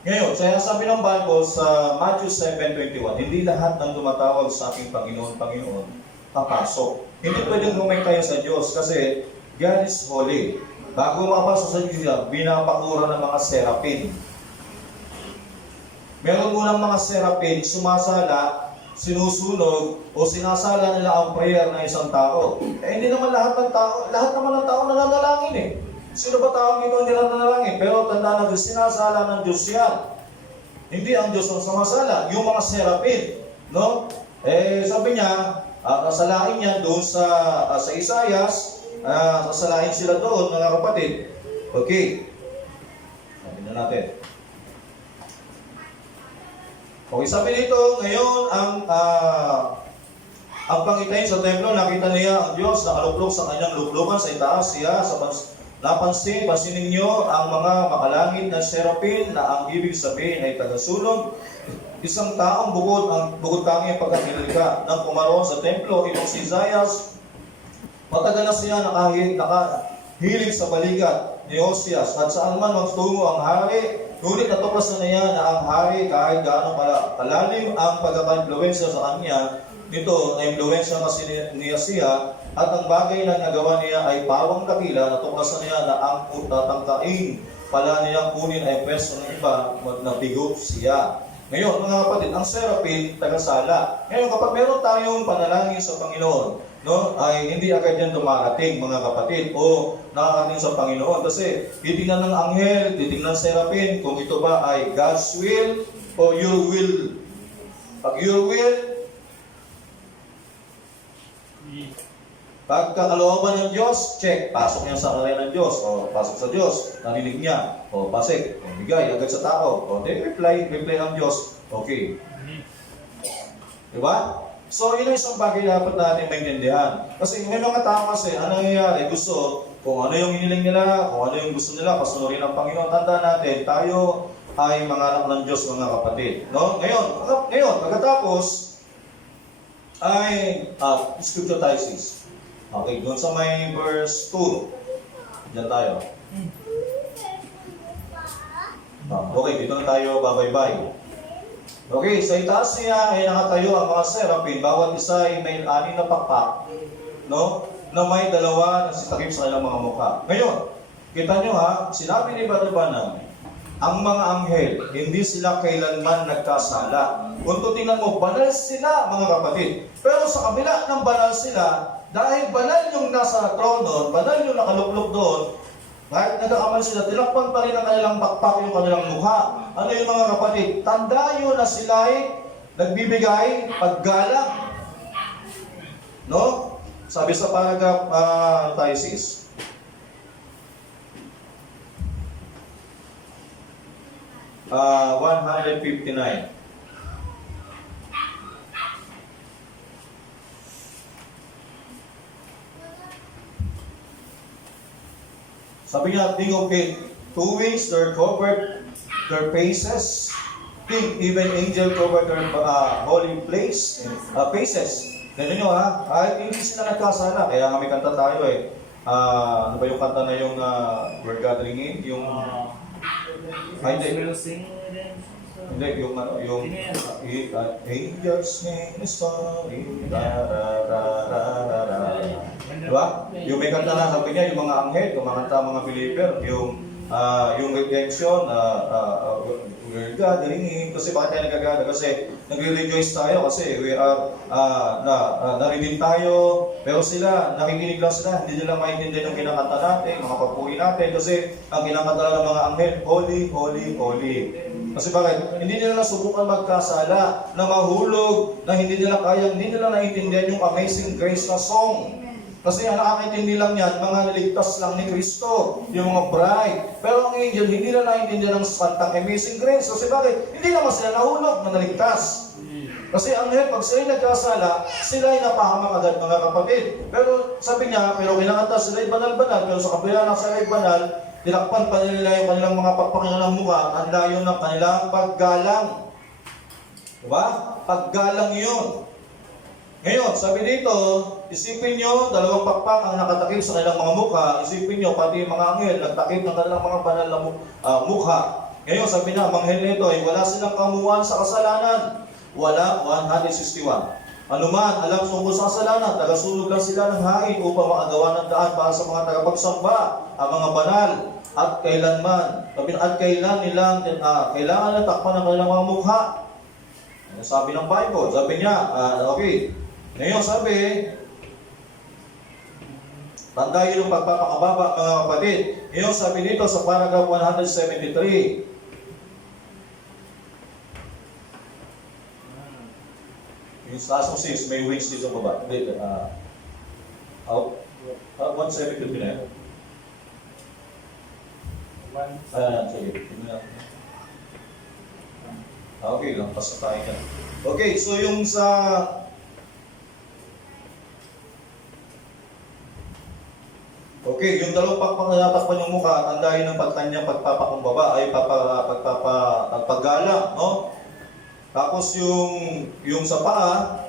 ngayon, sabi ng Bible sa Matthew 7:21, hindi lahat ng tumatawag sa aking Panginoon, papasok. Hindi pwedeng rumay tayo sa Diyos kasi God is holy. Bago makapasok sa Diyos, binapakura ng mga serapin. Meron munang mga serapin, sumasala, sinusunog, o sinasala nila ang prayer ng isang tao. Hindi naman lahat naman ng tao nananalangin Sino ba tao ito hindi nananalangin? Pero tanda na sinasala ng Diyos yan. Hindi ang Diyos ang sumasala, yung mga serapin. No? Sabi niya, nasalain niya doon sa Isaias, sasalain sila doon, mga kapatid. Okay. Sabi na natin. Okay, sabi dito, ngayon, ang pangitayin sa templo, nakita niya ang Diyos, nakaluklok sa kanyang luklukan, sa itaas siya, pansinin niyo ang mga makalangit na serapin na ang ibig sabihin ay tagasulog. Isang taong bukod tangi ang pagkakilika ng pumaroon sa templo, itong si Isaias, matagal na siya nakahilig sa balikat ni Osias at saan man magtungo ang hari, ngunit natuklasan niya na ang hari kahit gaano kalalim ang pagkaka-influensya sa kanya, nito na influensya kasi niya siya at ang bagay na nagawa niya ay pawang dakila, natuklasan niya na ang tatangkain pala niyang kunin ay pwesto ng iba, nabigo siya. Ngayon, mga kapatid, ang serapin, tagasala. Ngayon, kapag meron tayong panalangin sa Panginoon, ay hindi agad yan dumarating, mga kapatid, o nakakating sa Panginoon. Kasi, titingnan ng anghel, titingnan serapin, kung ito ba ay God's will o your will. Pag your will, pagkakalooban ng Diyos, check, pasok niya sa kanila ng Diyos, o pasok sa Diyos, narinig niya, o pasik, o bigay agad sa tao, o then reply ang Diyos, okay. Diba? So, yun ang isang bagay dapat natin maintindihan. Kasi may mga tao kasi, ano nangyayari, gusto, kung ano yung hiniling nila, kung ano yung gusto nila, pasunurin ng Panginoon, tanda natin, tayo ay mga anak ng Diyos, mga kapatid. No? Ngayon, pagkatapos, ay, scripture thesis. Okay, doon sa may verse 2. Diyan tayo. Okay, dito na tayo babaybay. Okay, sa itaas niya ay nakatayo ang mga serapin. Bawat isa ay may 6 na pakpak, no? Na may 2 na sitakip sa kanilang mga mukha. Ngayon, kita nyo sinabi ni Barabanan, ang mga anghel, hindi sila kailanman nagkasala. Kung tingnan mo, banal sila, mga kapatid. Pero sa kabila ng banal sila, dahil banal yung nasa trono, banal yung nakaluklok doon, kahit nagkakamali sila, tinakpan pa rin ang kanilang bakpak yung kanilang mukha. Ano yung mga kapatid? Tanda yun na sila ay nagbibigay paggalang. No? Sabi sa paragraph, tayo sis? Uh, 159. Sabi niya, think of it, two wings, they're covered their faces. Think, even angel covered their holy place, faces. Ganun nyo ha, kahit hindi sila nagkasala, kaya nga may kanta tayo eh. Ano ba yung kanta na yung we're gathering in? Yung, hindi. Hindi, yung ano, yung angels name is falling, diba? Yung may kanta na sabi niya, yung mga anghel, kumakanta mga believer, yung redemption, we're gathering in. Kasi bakit tayo nagagada? Kasi nagre-rejoice tayo kasi we are, na-redeem tayo. Pero sila, nakikinig lang sila, hindi nila maintindihan yung kinakanta natin, mga papuri natin. Kasi ang kinakanta lang ng mga anghel, holy, holy, holy. Kasi bakit? Hindi nila nasubukan magkasala, na mahulog, na hindi nila kaya, hindi nila naiintindihan yung Amazing Grace na song. Kasi ang nakakaintindi lang yan, mga naligtas lang ni Kristo, yung mga bride. Pero ang angel, hindi nila naiintindihan ang kantang Amazing Grace. Kasi bakit? Hindi naman sila nahulog na naligtas. Kasi ang angel, pag sila'y nagkasala, sila'y napahamak agad mga kapatid. Pero sabi niya, pero kinakanta sila'y banal-banal, pero sa kabila ng sila'y banal, tinakpan pa nila yung kanilang mga pagpakingang mukha at ang layo ng kanilang paggalang. Diba? Paggalang yun. Ngayon, sabi dito, isipin nyo, dalawang pakpak ang nakatakip sa kanilang mga mukha. Isipin nyo, pati yung mga anghel, nagtakip ng kanilang mga banal na mukha. Ngayon, sabi na, ang anghel nito ay wala silang kamuhan sa kasalanan. Wala, 161. Anuman, alam tungkol sa kasalanan, tagasunod lang sila ng hain upang makagawa ng daan para sa mga tagapagsamba, ang mga banal, at kailanman. At kailan nilang, kailangan na takpan ng kanilang mga mukha. Sabi ng Bible, sabi niya, okay. Ngayon sabi, tandayin yung pagpapakababa mga kapatid. Ngayon sabi dito sa paragraph 173, yung taas ng 6, may wings dito sa baba. Hindi, out. 173 na yan. Sige. Okay lang, pasa tayo ka. Okay, so yung sa... Okay, yung dalawang pakpak na natakpan yung mukha, tandahin ng pagkanyang pagpapakumbaba ay pagpagalang, no? Tapos yung sa paa,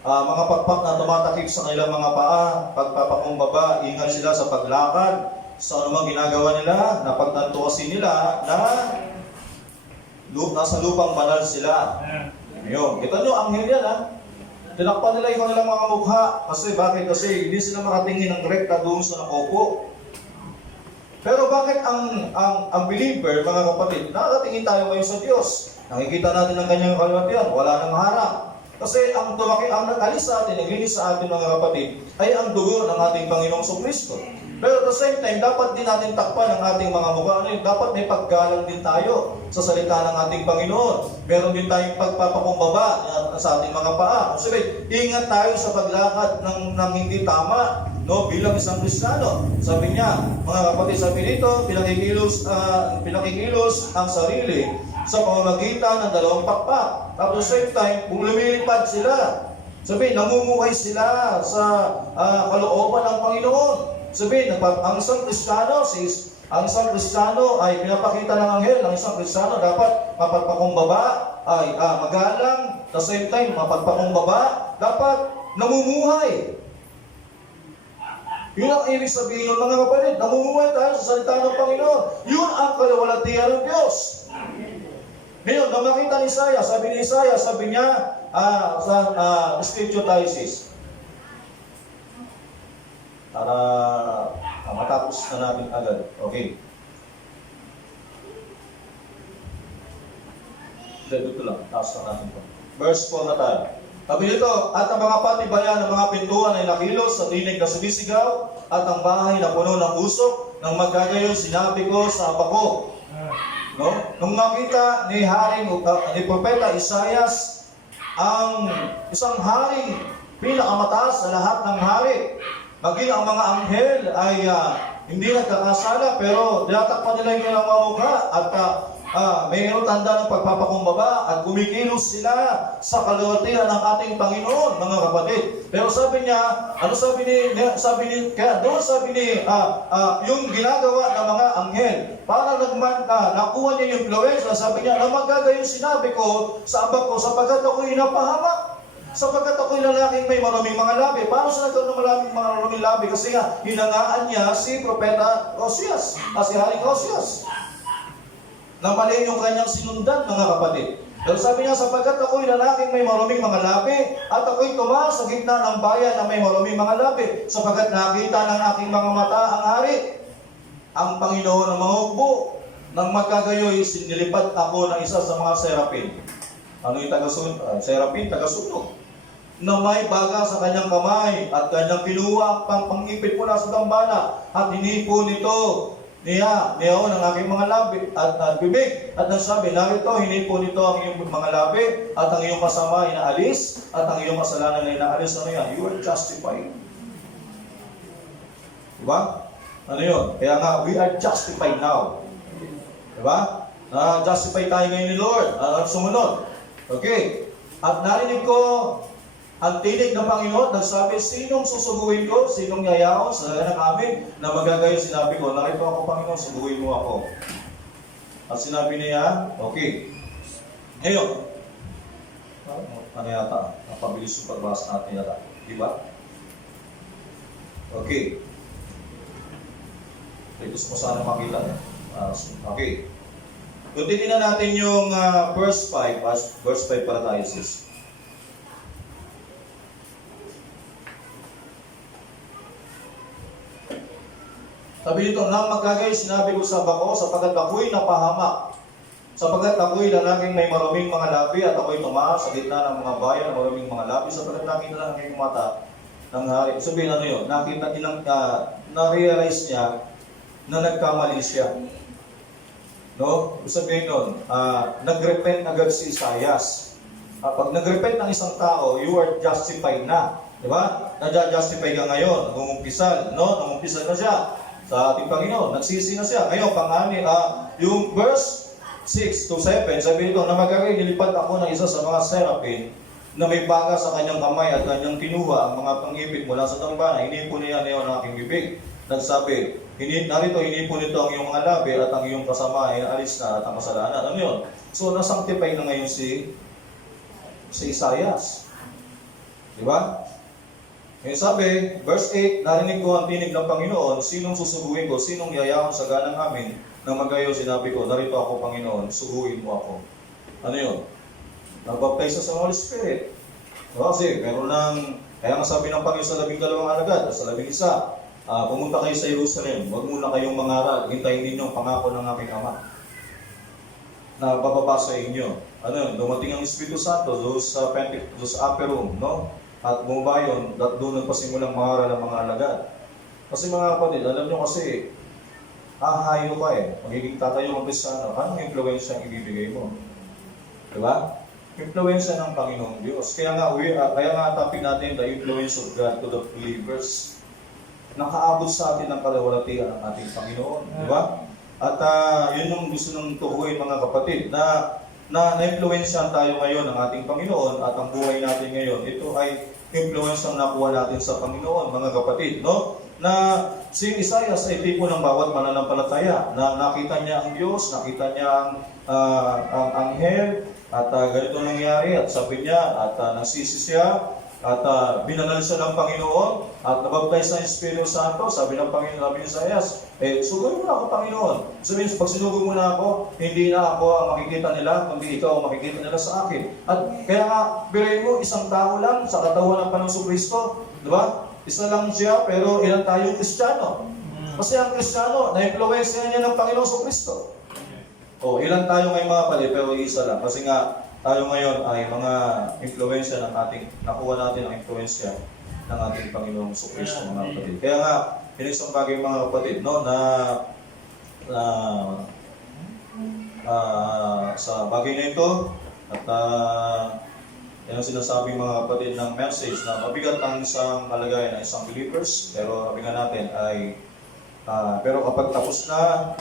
mga pakpak na tumatakip sa kanilang mga paa, pagpapakumbaba, ingat sila sa paglakad, sa anumang ginagawa nila, napagtanto kasi nila na nasa lupang banal sila. Ngayon, kita nyo, anghel yan ha. Tinakpan nila yung kanilang mga mukha. Kasi bakit? Kasi hindi sila makatingin ng rekta doon sa nakaupo. Pero bakit ang believer, mga kapatid, nakakatingin tayo ngayon sa Diyos. Nakikita natin ang kanyang kalwatian, wala nang harap. Kasi ang nag-alis sa atin, naglinis sa atin mga kapatid, ay ang dugo ng ating Panginoong Kristo. Pero at the same time, dapat din natin takpan ang ating mga mukha. Dapat may paggalang din tayo sa salita ng ating Panginoon. Meron din tayong pagpapakumbaba sa ating mga paa. Sabi, ingat tayo sa paglakad ng hindi tama, no, bilang isang Kristiyano. Sabi niya, mga kapatid, sabi dito, pinakikilos ang sarili sa pamamagitan ng dalawang pakpak. At the same time, kung lumilipad sila, sabi, namumuhay sila sa kalooban ng Panginoon. Sabi, ang isang Kristiyano, ang isang Kristiyano ay pinapakita ng anghel, ang isang Kristiyano dapat mapagpakumbaba, ay magalang, at the same time, mapagpakumbaba, dapat namumuhay. Yun ang ibig sabihin ng mga kapatid, namumuhay tayo sa salita ng Panginoon. Yun ang kalawalatian ng Diyos. Ngayon, nang makita ni Isaiah, sabi niya, sa scripture tayo sis, para matapos na natin agad. Okay. Dito lang, taas na natin po. Verse 4 na tayo. Sabi nito, at ang mga patibayan ng mga pintuan ay nakilos sa tinig na sumisigaw, at ang bahay na puno ng usok, nang magkagayon sinabi ko sa apa ko. No? Nung makita ni Propeta Isaias ang isang haring pinakamataas sa lahat ng hari. Maging ang mga anghel ay hindi nagkakasala, pero tinatakpan nila yung kanilang mga mukha at mayroon tanda ng pagpapakumbaba at gumikilos sila sa kaluwalhatian ng ating Panginoon, mga kapatid. Pero sabi niya, ano kaya doon sabi ni, yung ginagawa ng mga anghel, para nakuha niya yung influence, sabi niya, na magagayong sinabi ko sa abang ko, sapagkat ako'y napahamak. Sapagkat ako'y lalaking may maraming mga labi. Paano siya nagkaroon ng maraming labi? Kasi nga, hinangaan niya si Propeta Osias, si Haring Osias. Na mali yung kanyang sinundan, mga kapatid. Pero sabi niya, sapagkat ako'y lalaking may maraming mga labi, at ako'y tumaas sa gitna ng bayan na may maraming mga labi, sapagkat nakita ng aking mga mata ang hari, ang Panginoon ng mga hukbo. Nang magkagayoy, sinilipad ako ng isa sa mga serapin. Ano yung serapin? Tagasunog. Na may baga sa kanyang kamay at kanyang kinuha ang pangipit mula sa dambana at hinipo nito niya ng aking mga labi at bibig at nagsabi, narito hinipo nito ang iyong mga labi at ang iyong masama ay naalis at ang iyong kasalanan ay naalis. Ano yan? You are justified. Diba? Ano yun? Kaya nga, we are justified now. Diba? Justify tayo ngayon ni Lord. Sumunod. Okay. At narinig ko ang tinig ng Panginoon, nagsabi, sinong susuguin ko? Sinong yayaon sa ng amin na magagaya? Sinabi ko, narito ako, Panginoon, suguin mo ako. At sinabi niya, okay. Ngayon, ano yata? Napabilis yung pagbasa natin yata. Diba? Okay. Gusto mo sana makita. Okay. Kuntitin na natin yung verse 5. Verse 5 para tayo, sis. Sabi dito, nang magkagay, sinabi ko sa bako, sapagkat ako'y napahamak. Sapagkat ako'y lalaking may maraming mga labi, at ako'y tumaas sa gitna ng mga bayan ng maraming mga labi, sapagkat nakita ng aking mata ng hari. Sabihin ano yun, nakita nilang, na-realize niya na nagkamali siya. No? Sabihin nun, nag-repent agad si Isaias. Pag nag-repent ng isang tao, you are justified na. Diba? Nadja-justify ka ngayon, nangumpisal, no? Nangumpisal na siya sa ating Panginoon. Nagsisi na siya. Ngayon, yung verse 6 to 7, sabi ito, na magagay, nilipad ako ng isa sa mga serapin na may baga sa kanyang kamay at kanyang kinuha ang mga pangipit mula sa dambana. Hinipo niya ngayon ang aking bibig. Nagsabi, narito, hinipo nito ang iyong mga labi at ang iyong kasama ay alis na at ang kasalanan. Ano yun? So, nasanctify na ngayon si Isaias. Diba? Ngayon sabi, verse 8, narinig ko ang tinig ng Panginoon, sinong susuguin ko, sinong yayaon sa ganang amin, nang magayo sinabi ko, narito ako Panginoon, suguin mo ako. Ano yun? Nagbaptize sa Holy Spirit. Kasi, meron kaya nga sabi ng Panginoon sa 12 alagad, sa 11, pumunta kayo sa Jerusalem, huwag muna kayong mangaral, hintayin ninyo ang pangako ng aking Ama na bababa sa inyo. Ano yun? Dumating ang Espiritu Santo doon sa upper room, no? At bumaba yun, doon nagpasimulang mangaral ang mga alagad. Kasi mga kapatid, alam nyo kasi, hahayo ka magiging tatayo ng Kristiyano, anong influensya ang ibibigay mo? Diba? Influensya ng Panginoong Diyos. Kaya nga topic natin, the influence of God to the believers. Nakaabot sa atin ang kalawalatian ng ating Panginoon. Diba? At yun yung gusto ng tuhuin mga kapatid, na na-influensyahan tayo ngayon ng ating Panginoon at ang buhay natin ngayon, ito ay influence ang nakuha natin sa Panginoon, mga kapatid, no? Na si Isaias ay tipo ng bawat mananampalataya, na nakita niya ang Diyos, nakita niya ang anghel, at ganito nangyari, at sabi niya, at nagsisi siya, at binanal siya ng Panginoon, at nabaptize sa Espiritu Santo. Sabi ng Panginoon, sabi ni Isaias, suguin mo na ako, Panginoon. Sabihin, pag sinugo mo na ako, hindi na ako ang makikita nila, kundi ikaw ang makikita nila sa akin. At kaya nga, birin mo, isang tao lang sa katawan ng Panginoong Kristo, di ba? Isa lang siya, pero ilan tayong Kristiyano? Kasi ang Kristiyano, na-influensya niya ng Panginoong Kristo. Ilan tayo ngayon mga pali, pero isa lang. Kasi nga, tayo ngayon ay mga influensya ng nakuha natin ang influensya ng ating Panginoong Kristo, mga kapatid. Kaya nga, isang bagay mga kapatid, no, na sa bagay na ito, at Yan ang sinasabi mga kapatid ng message na mabigat ang isang kalagayan ng isang believers, pero sabi nga natin ay pero kapag tapos na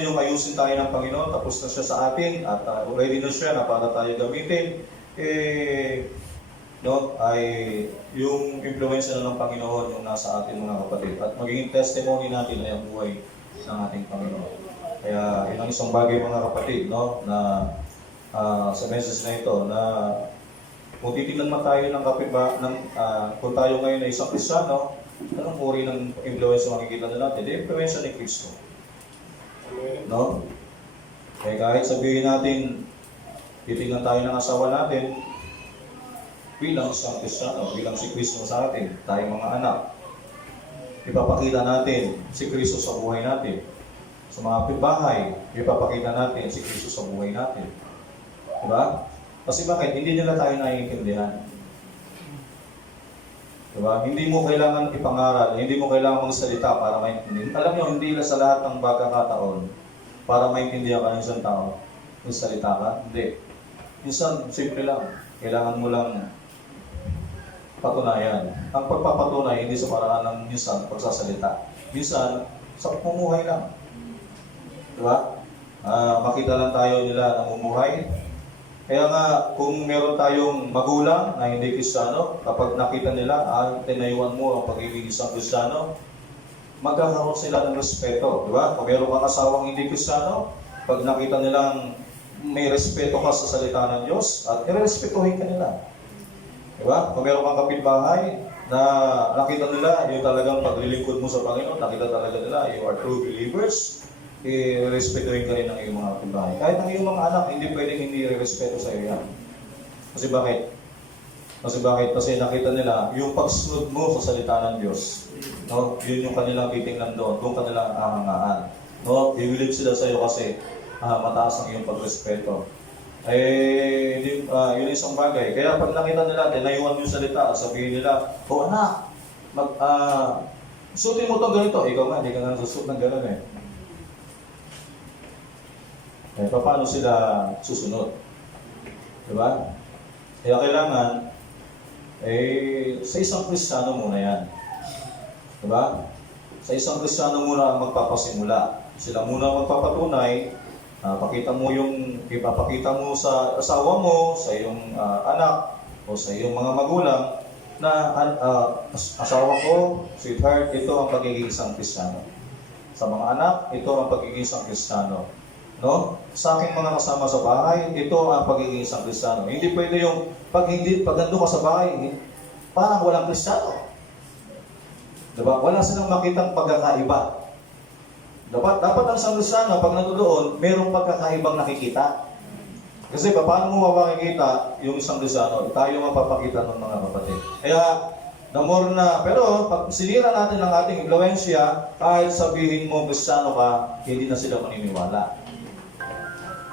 yung ayusin tayo ng Panginoon, tapos na siya sa atin at ready na siya na para tayo gamitin, ay yung influensya na ng Panginoon yung nasa atin mga kapatid. At magiging testimony natin ay ang buhay ng ating Panginoon. Kaya yun ang isang bagay mga kapatid, na sa message na ito, na kung titignan man tayo ng kung tayo ngayon ay isang Kristiyano, anong uri ng influensya makikita na natin? The influensya ni Kristo. No? Kaya kahit sabihin natin, titignan tayo ng asawa natin, bilang isang Kristiyano, bilang si Kristo sa atin, tayong mga anak, ipapakita natin si Kristo sa buhay natin. Sa mga bahay, ipapakita natin si Kristo sa buhay natin. Diba? Kasi bakit? Hindi nila tayo naiintindihan. Diba? Hindi mo kailangan ipangaral, hindi mo kailangan magsalita para maintindihan. Alam nyo, hindi sa lahat ng pagkakataon para maintindihan ka ng isang tao. Magsalita ka? Hindi. Minsan, simple lang. Kailangan mo lang patunayan. Ang pagpapatunay, hindi sa paraan ng minsan pagsasalita. Minsan, sa pamumuhay lang. Diba? Makita lang tayo nila namumuhay. Kaya nga, kung meron tayong magulang na hindi Kristiyano, kapag nakita nila, tinayuan mo ang pagiging isang Kristiyano, magkakaroon sila ng respeto. Diba? Kung meron kang asawang hindi Kristiyano, pag nakita nilang may respeto ka sa salita ng Diyos, at irespetuhin ka nila. Diba? Kung meron kang kapitbahay, na nakita nila yung talagang paglilingkod mo sa Panginoon, nakita talaga nila, you are true believers, i-respetuhin ka rin ng iyong mga kapitbahay. Kahit ang iyong mga anak, hindi pwedeng hindi i-respeto sa iyo yan. Kasi bakit? Kasi nakita nila yung pagsunod mo sa salita ng Diyos. No? Yun yung kanilang titingnan doon, doon kanilang ahangaan. No? I-believe sila sa iyo kasi mataas ang iyong pagrespeto. Yun isang bagay. Kaya pag nakita nila, tinayuan yung salita, sabihin nila, anak, suotin mo ito ganito. Ikaw nga, hindi ka nga susuot ng gano'n eh. Paano sila susunod? Diba? Kaya kailangan, sa isang Kristiyano muna yan. Diba? Sa isang Kristiyano muna ang magpapasimula. Sila muna ang magpapatunay, ipapakita mo sa asawa mo, sa iyong anak, o sa iyong mga magulang, na asawa ko, sweetheart, ito ang pagiging isang Kristiyano. Sa mga anak, ito ang pagiging isang Kristiyano. No? Sa aking mga kasama sa bahay, ito ang pagiging isang Kristiyano. Hindi pwede yung pag nandun ka sa bahay, parang walang Kristiyano. Diba? Wala silang makitang pagkakaiba. Dapat ang isang Kristiyano, pag nandoon, mayroong pagkakaibang nakikita. Kasi paano mo makikita yung isang Kristiyano? Tayo mapapakita ng mga kapatid. Kaya, pero pag sinira natin ang ating impluensya, kahit sabihin mo Kristiyano ka, hindi na sila maniniwala.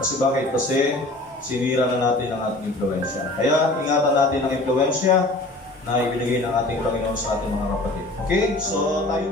Kasi bakit? Kasi sinira na natin ang ating impluensya. Kaya ingatan natin ang impluensya na ibinigay ng ating Panginoon sa ating mga kapatid. Okay? So tayo